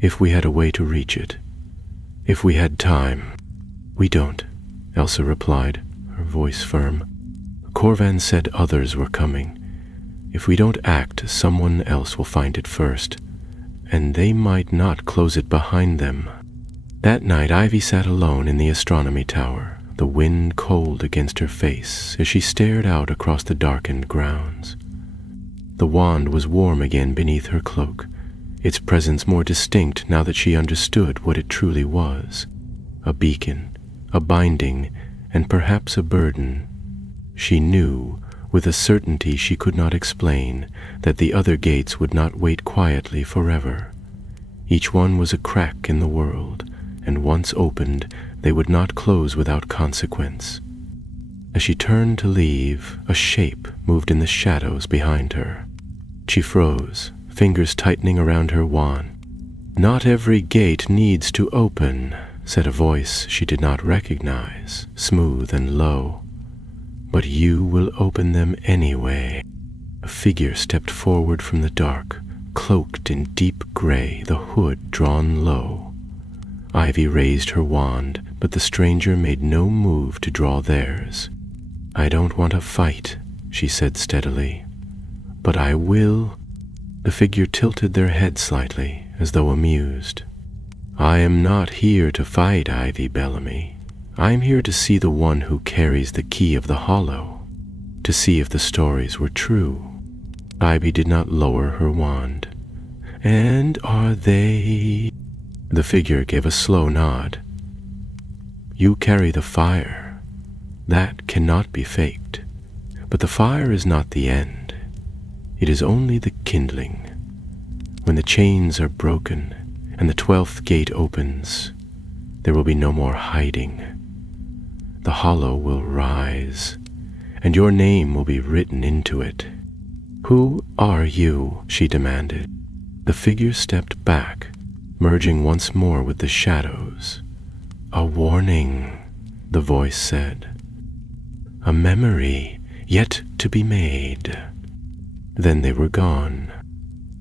"If we had a way to reach it. If we had time." "We don't," Elsa replied, her voice firm. "Corvan said others were coming. If we don't act, someone else will find it first, and they might not close it behind them." That night, Ivy sat alone in the astronomy tower, the wind cold against her face as she stared out across the darkened grounds. The wand was warm again beneath her cloak, its presence more distinct now that she understood what it truly was: a beacon, a binding, and perhaps a burden. She knew, with a certainty she could not explain, that the other gates would not wait quietly forever. Each one was a crack in the world, and once opened, they would not close without consequence. As she turned to leave, a shape moved in the shadows behind her. She froze, fingers tightening around her wand. "Not every gate needs to open," said a voice she did not recognize, smooth and low. "But you will open them anyway." A figure stepped forward from the dark, cloaked in deep gray, the hood drawn low. Ivy raised her wand, but the stranger made no move to draw theirs. "I don't want to fight," she said steadily. "But I will." The figure tilted their head slightly, as though amused. "I am not here to fight, Ivy Bellamy. I'm here to see the one who carries the key of the hollow, to see if the stories were true." Ivy did not lower her wand. "And are they?" The figure gave a slow nod. "You carry the fire. That cannot be faked. But the fire is not the end. It is only the kindling. When the chains are broken and the 12th gate opens, there will be no more hiding. The hollow will rise, and your name will be written into it." "Who are you?" she demanded. The figure stepped back, merging once more with the shadows. "A warning," the voice said. "A memory yet to be made." Then they were gone.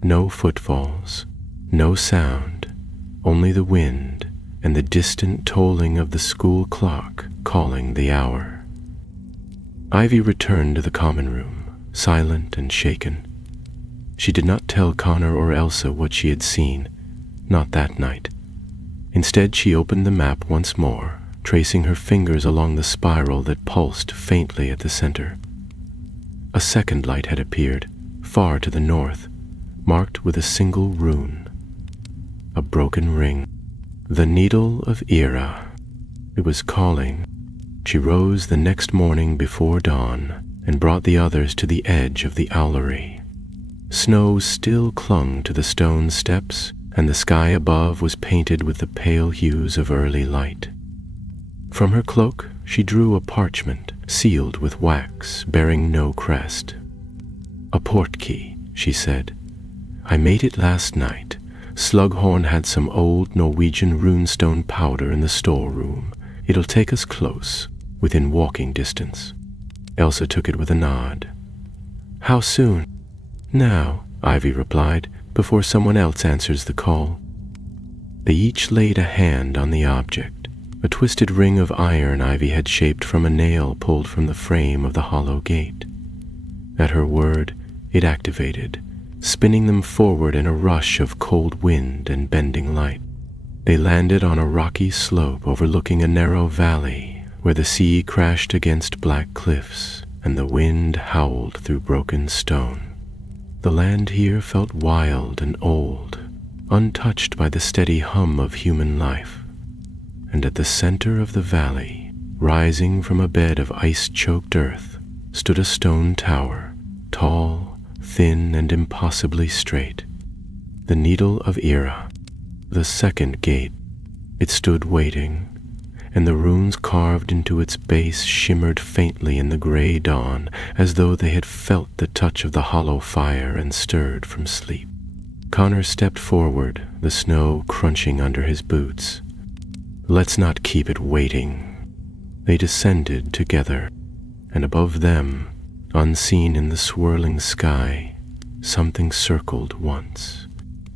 No footfalls, no sound, only the wind and the distant tolling of the school clock calling the hour. Ivy returned to the common room, silent and shaken. She did not tell Connor or Elsa what she had seen, not that night. Instead, she opened the map once more, tracing her fingers along the spiral that pulsed faintly at the center. A second light had appeared, far to the north, marked with a single rune. A broken ring. The Needle of Era. It was calling. She rose the next morning before dawn and brought the others to the edge of the owlery. Snow still clung to the stone steps, and the sky above was painted with the pale hues of early light. From her cloak, she drew a parchment sealed with wax bearing no crest. "A portkey," she said. "I made it last night. Slughorn had some old Norwegian runestone powder in the storeroom. It'll take us close, within walking distance." Elsa took it with a nod. "How soon?" "Now," Ivy replied, "before someone else answers the call." They each laid a hand on the object, a twisted ring of iron Ivy had shaped from a nail pulled from the frame of the hollow gate. At her word, it activated, spinning them forward in a rush of cold wind and bending light. They landed on a rocky slope overlooking a narrow valley where the sea crashed against black cliffs and the wind howled through broken stone. The land here felt wild and old, untouched by the steady hum of human life. And at the center of the valley, rising from a bed of ice-choked earth, stood a stone tower, tall, thin, and impossibly straight. The Needle of Era, the second gate. It stood waiting, and the runes carved into its base shimmered faintly in the gray dawn, as though they had felt the touch of the hollow fire and stirred from sleep. Connor stepped forward, the snow crunching under his boots. "Let's not keep it waiting." They descended together, and above them, unseen in the swirling sky, something circled once,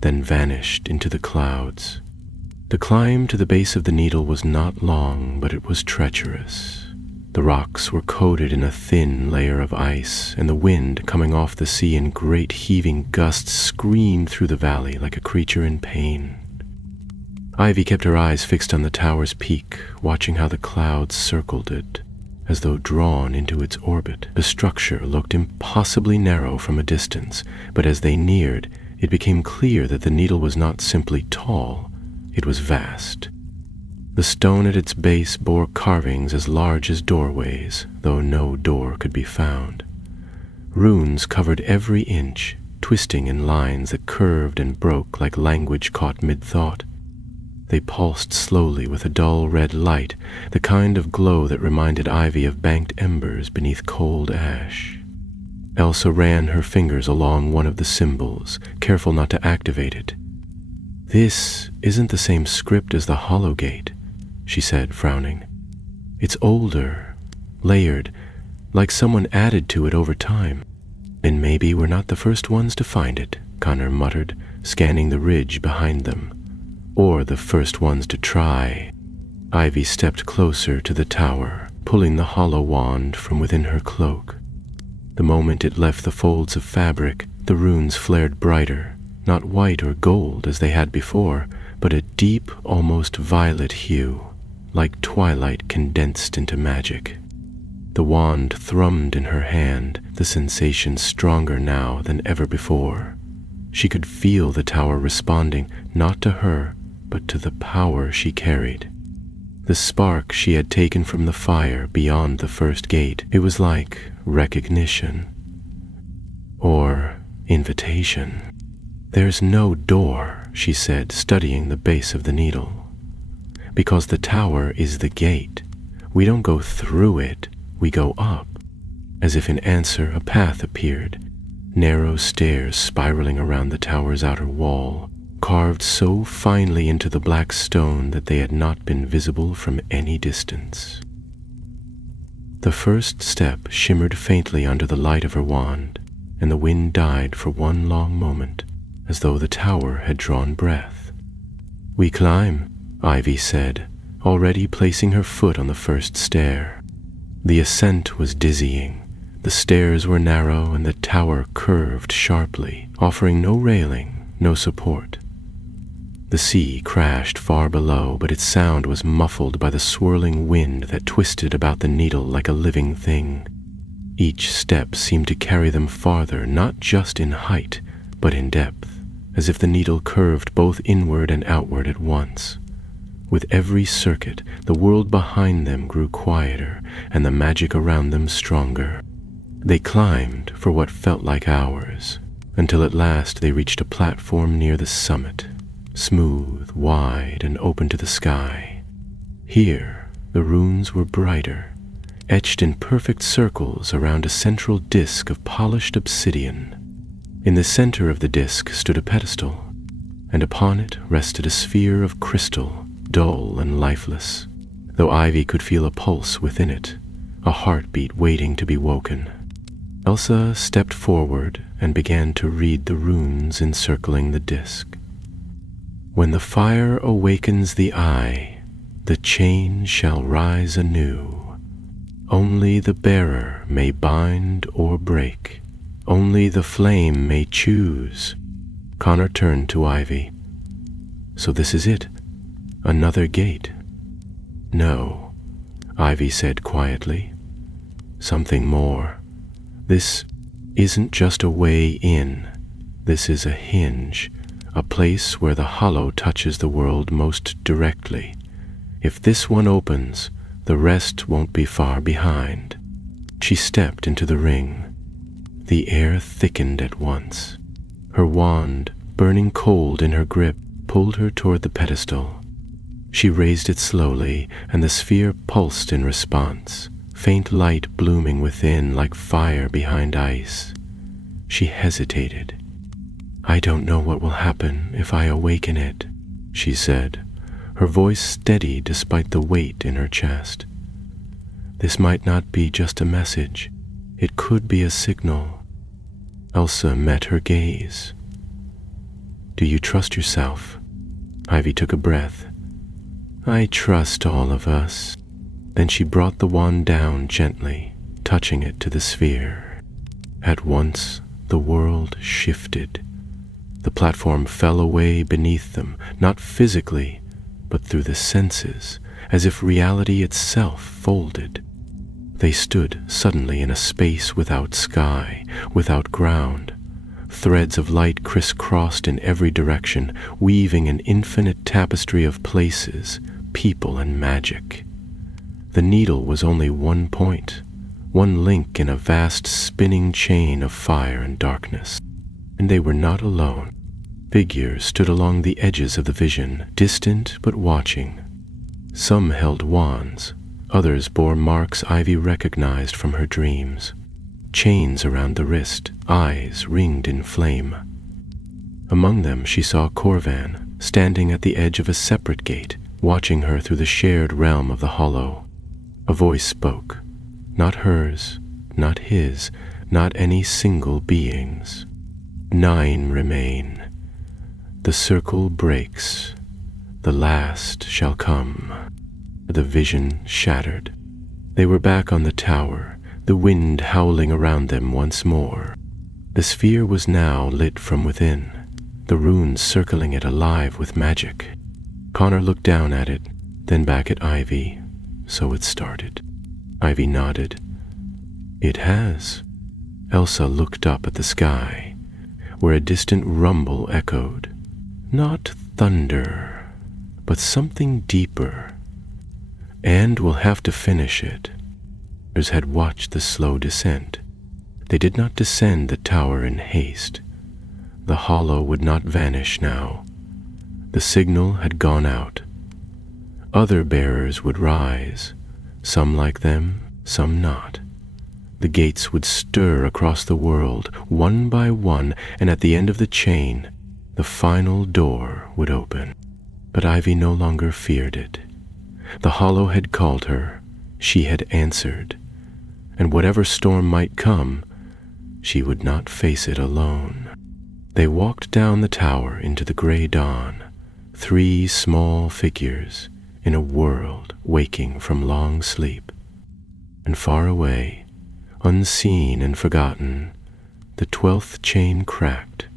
then vanished into the clouds. The climb to the base of the needle was not long, but it was treacherous. The rocks were coated in a thin layer of ice, and the wind coming off the sea in great heaving gusts screamed through the valley like a creature in pain. Ivy kept her eyes fixed on the tower's peak, watching how the clouds circled it, as though drawn into its orbit. The structure looked impossibly narrow from a distance, but as they neared, it became clear that the needle was not simply tall, it was vast. The stone at its base bore carvings as large as doorways, though no door could be found. Runes covered every inch, twisting in lines that curved and broke like language caught mid-thought. They pulsed slowly with a dull red light, the kind of glow that reminded Ivy of banked embers beneath cold ash. Elsa ran her fingers along one of the symbols, careful not to activate it. "This isn't the same script as the Hollow Gate," she said, frowning. "It's older, layered, like someone added to it over time." "And maybe we're not the first ones to find it," Connor muttered, scanning the ridge behind them. "Or the first ones to try." Ivy stepped closer to the tower, pulling the hollow wand from within her cloak. The moment it left the folds of fabric, the runes flared brighter, not white or gold as they had before, but a deep, almost violet hue, like twilight condensed into magic. The wand thrummed in her hand, the sensation stronger now than ever before. She could feel the tower responding, not to her, but to the power she carried. The spark she had taken from the fire beyond the first gate, it was like recognition. Or invitation. "There's no door," she said, studying the base of the needle. "Because the tower is the gate. We don't go through it, we go up." As if in answer, a path appeared. Narrow stairs spiraling around the tower's outer wall, carved so finely into the black stone that they had not been visible from any distance. The first step shimmered faintly under the light of her wand, and the wind died for one long moment, as though the tower had drawn breath. "We climb," Ivy said, already placing her foot on the first stair. The ascent was dizzying. The stairs were narrow and the tower curved sharply, offering no railing, no support. The sea crashed far below, but its sound was muffled by the swirling wind that twisted about the needle like a living thing. Each step seemed to carry them farther, not just in height, but in depth, as if the needle curved both inward and outward at once. With every circuit, the world behind them grew quieter, and the magic around them stronger. They climbed for what felt like hours, until at last they reached a platform near the summit, smooth, wide, and open to the sky. Here, the runes were brighter, etched in perfect circles around a central disk of polished obsidian. In the center of the disk stood a pedestal, and upon it rested a sphere of crystal, dull and lifeless, though Ivy could feel a pulse within it, a heartbeat waiting to be woken. Elsa stepped forward and began to read the runes encircling the disk. "When the fire awakens the eye, the chain shall rise anew. Only the bearer may bind or break. Only the flame may choose." Connor turned to Ivy. "So this is it? Another gate?" "No," Ivy said quietly. "Something more. This isn't just a way in. This is a hinge, a place where the hollow touches the world most directly. If this one opens, the rest won't be far behind." She stepped into the ring. The air thickened at once. Her wand, burning cold in her grip, pulled her toward the pedestal. She raised it slowly, and the sphere pulsed in response, faint light blooming within like fire behind ice. She hesitated. "I don't know what will happen if I awaken it," she said, her voice steady despite the weight in her chest. "This might not be just a message. It could be a signal." Elsa met her gaze. "Do you trust yourself?" Ivy took a breath. "I trust all of us." Then she brought the wand down gently, touching it to the sphere. At once, the world shifted. The platform fell away beneath them, not physically, but through the senses, as if reality itself folded. They stood suddenly in a space without sky, without ground. Threads of light crisscrossed in every direction, weaving an infinite tapestry of places, people, and magic. The needle was only one point, one link in a vast spinning chain of fire and darkness. And they were not alone. Figures stood along the edges of the vision, distant but watching. Some held wands, others bore marks Ivy recognized from her dreams. Chains around the wrist, eyes ringed in flame. Among them she saw Corvan, standing at the edge of a separate gate, watching her through the shared realm of the hollow. A voice spoke, not hers, not his, not any single being's. 9 remain. The circle breaks. The last shall come. The vision shattered. They were back on the tower, the wind howling around them once more. The sphere was now lit from within, the runes circling it alive with magic. Connor looked down at it, then back at Ivy. So it started. Ivy nodded. It has. Elsa looked up at the sky, where a distant rumble echoed. Not thunder, but something deeper. And we'll have to finish it. Others had watched the slow descent. They did not descend the tower in haste. The hollow would not vanish now. The signal had gone out. Other bearers would rise, some like them, some not. The gates would stir across the world, one by one, and at the end of the chain, the final door would open. But Ivy no longer feared it. The hollow had called her, she had answered, and whatever storm might come, she would not face it alone. They walked down the tower into the gray dawn, 3 small figures in a world waking from long sleep. And far away, unseen and forgotten, the 12th chain cracked.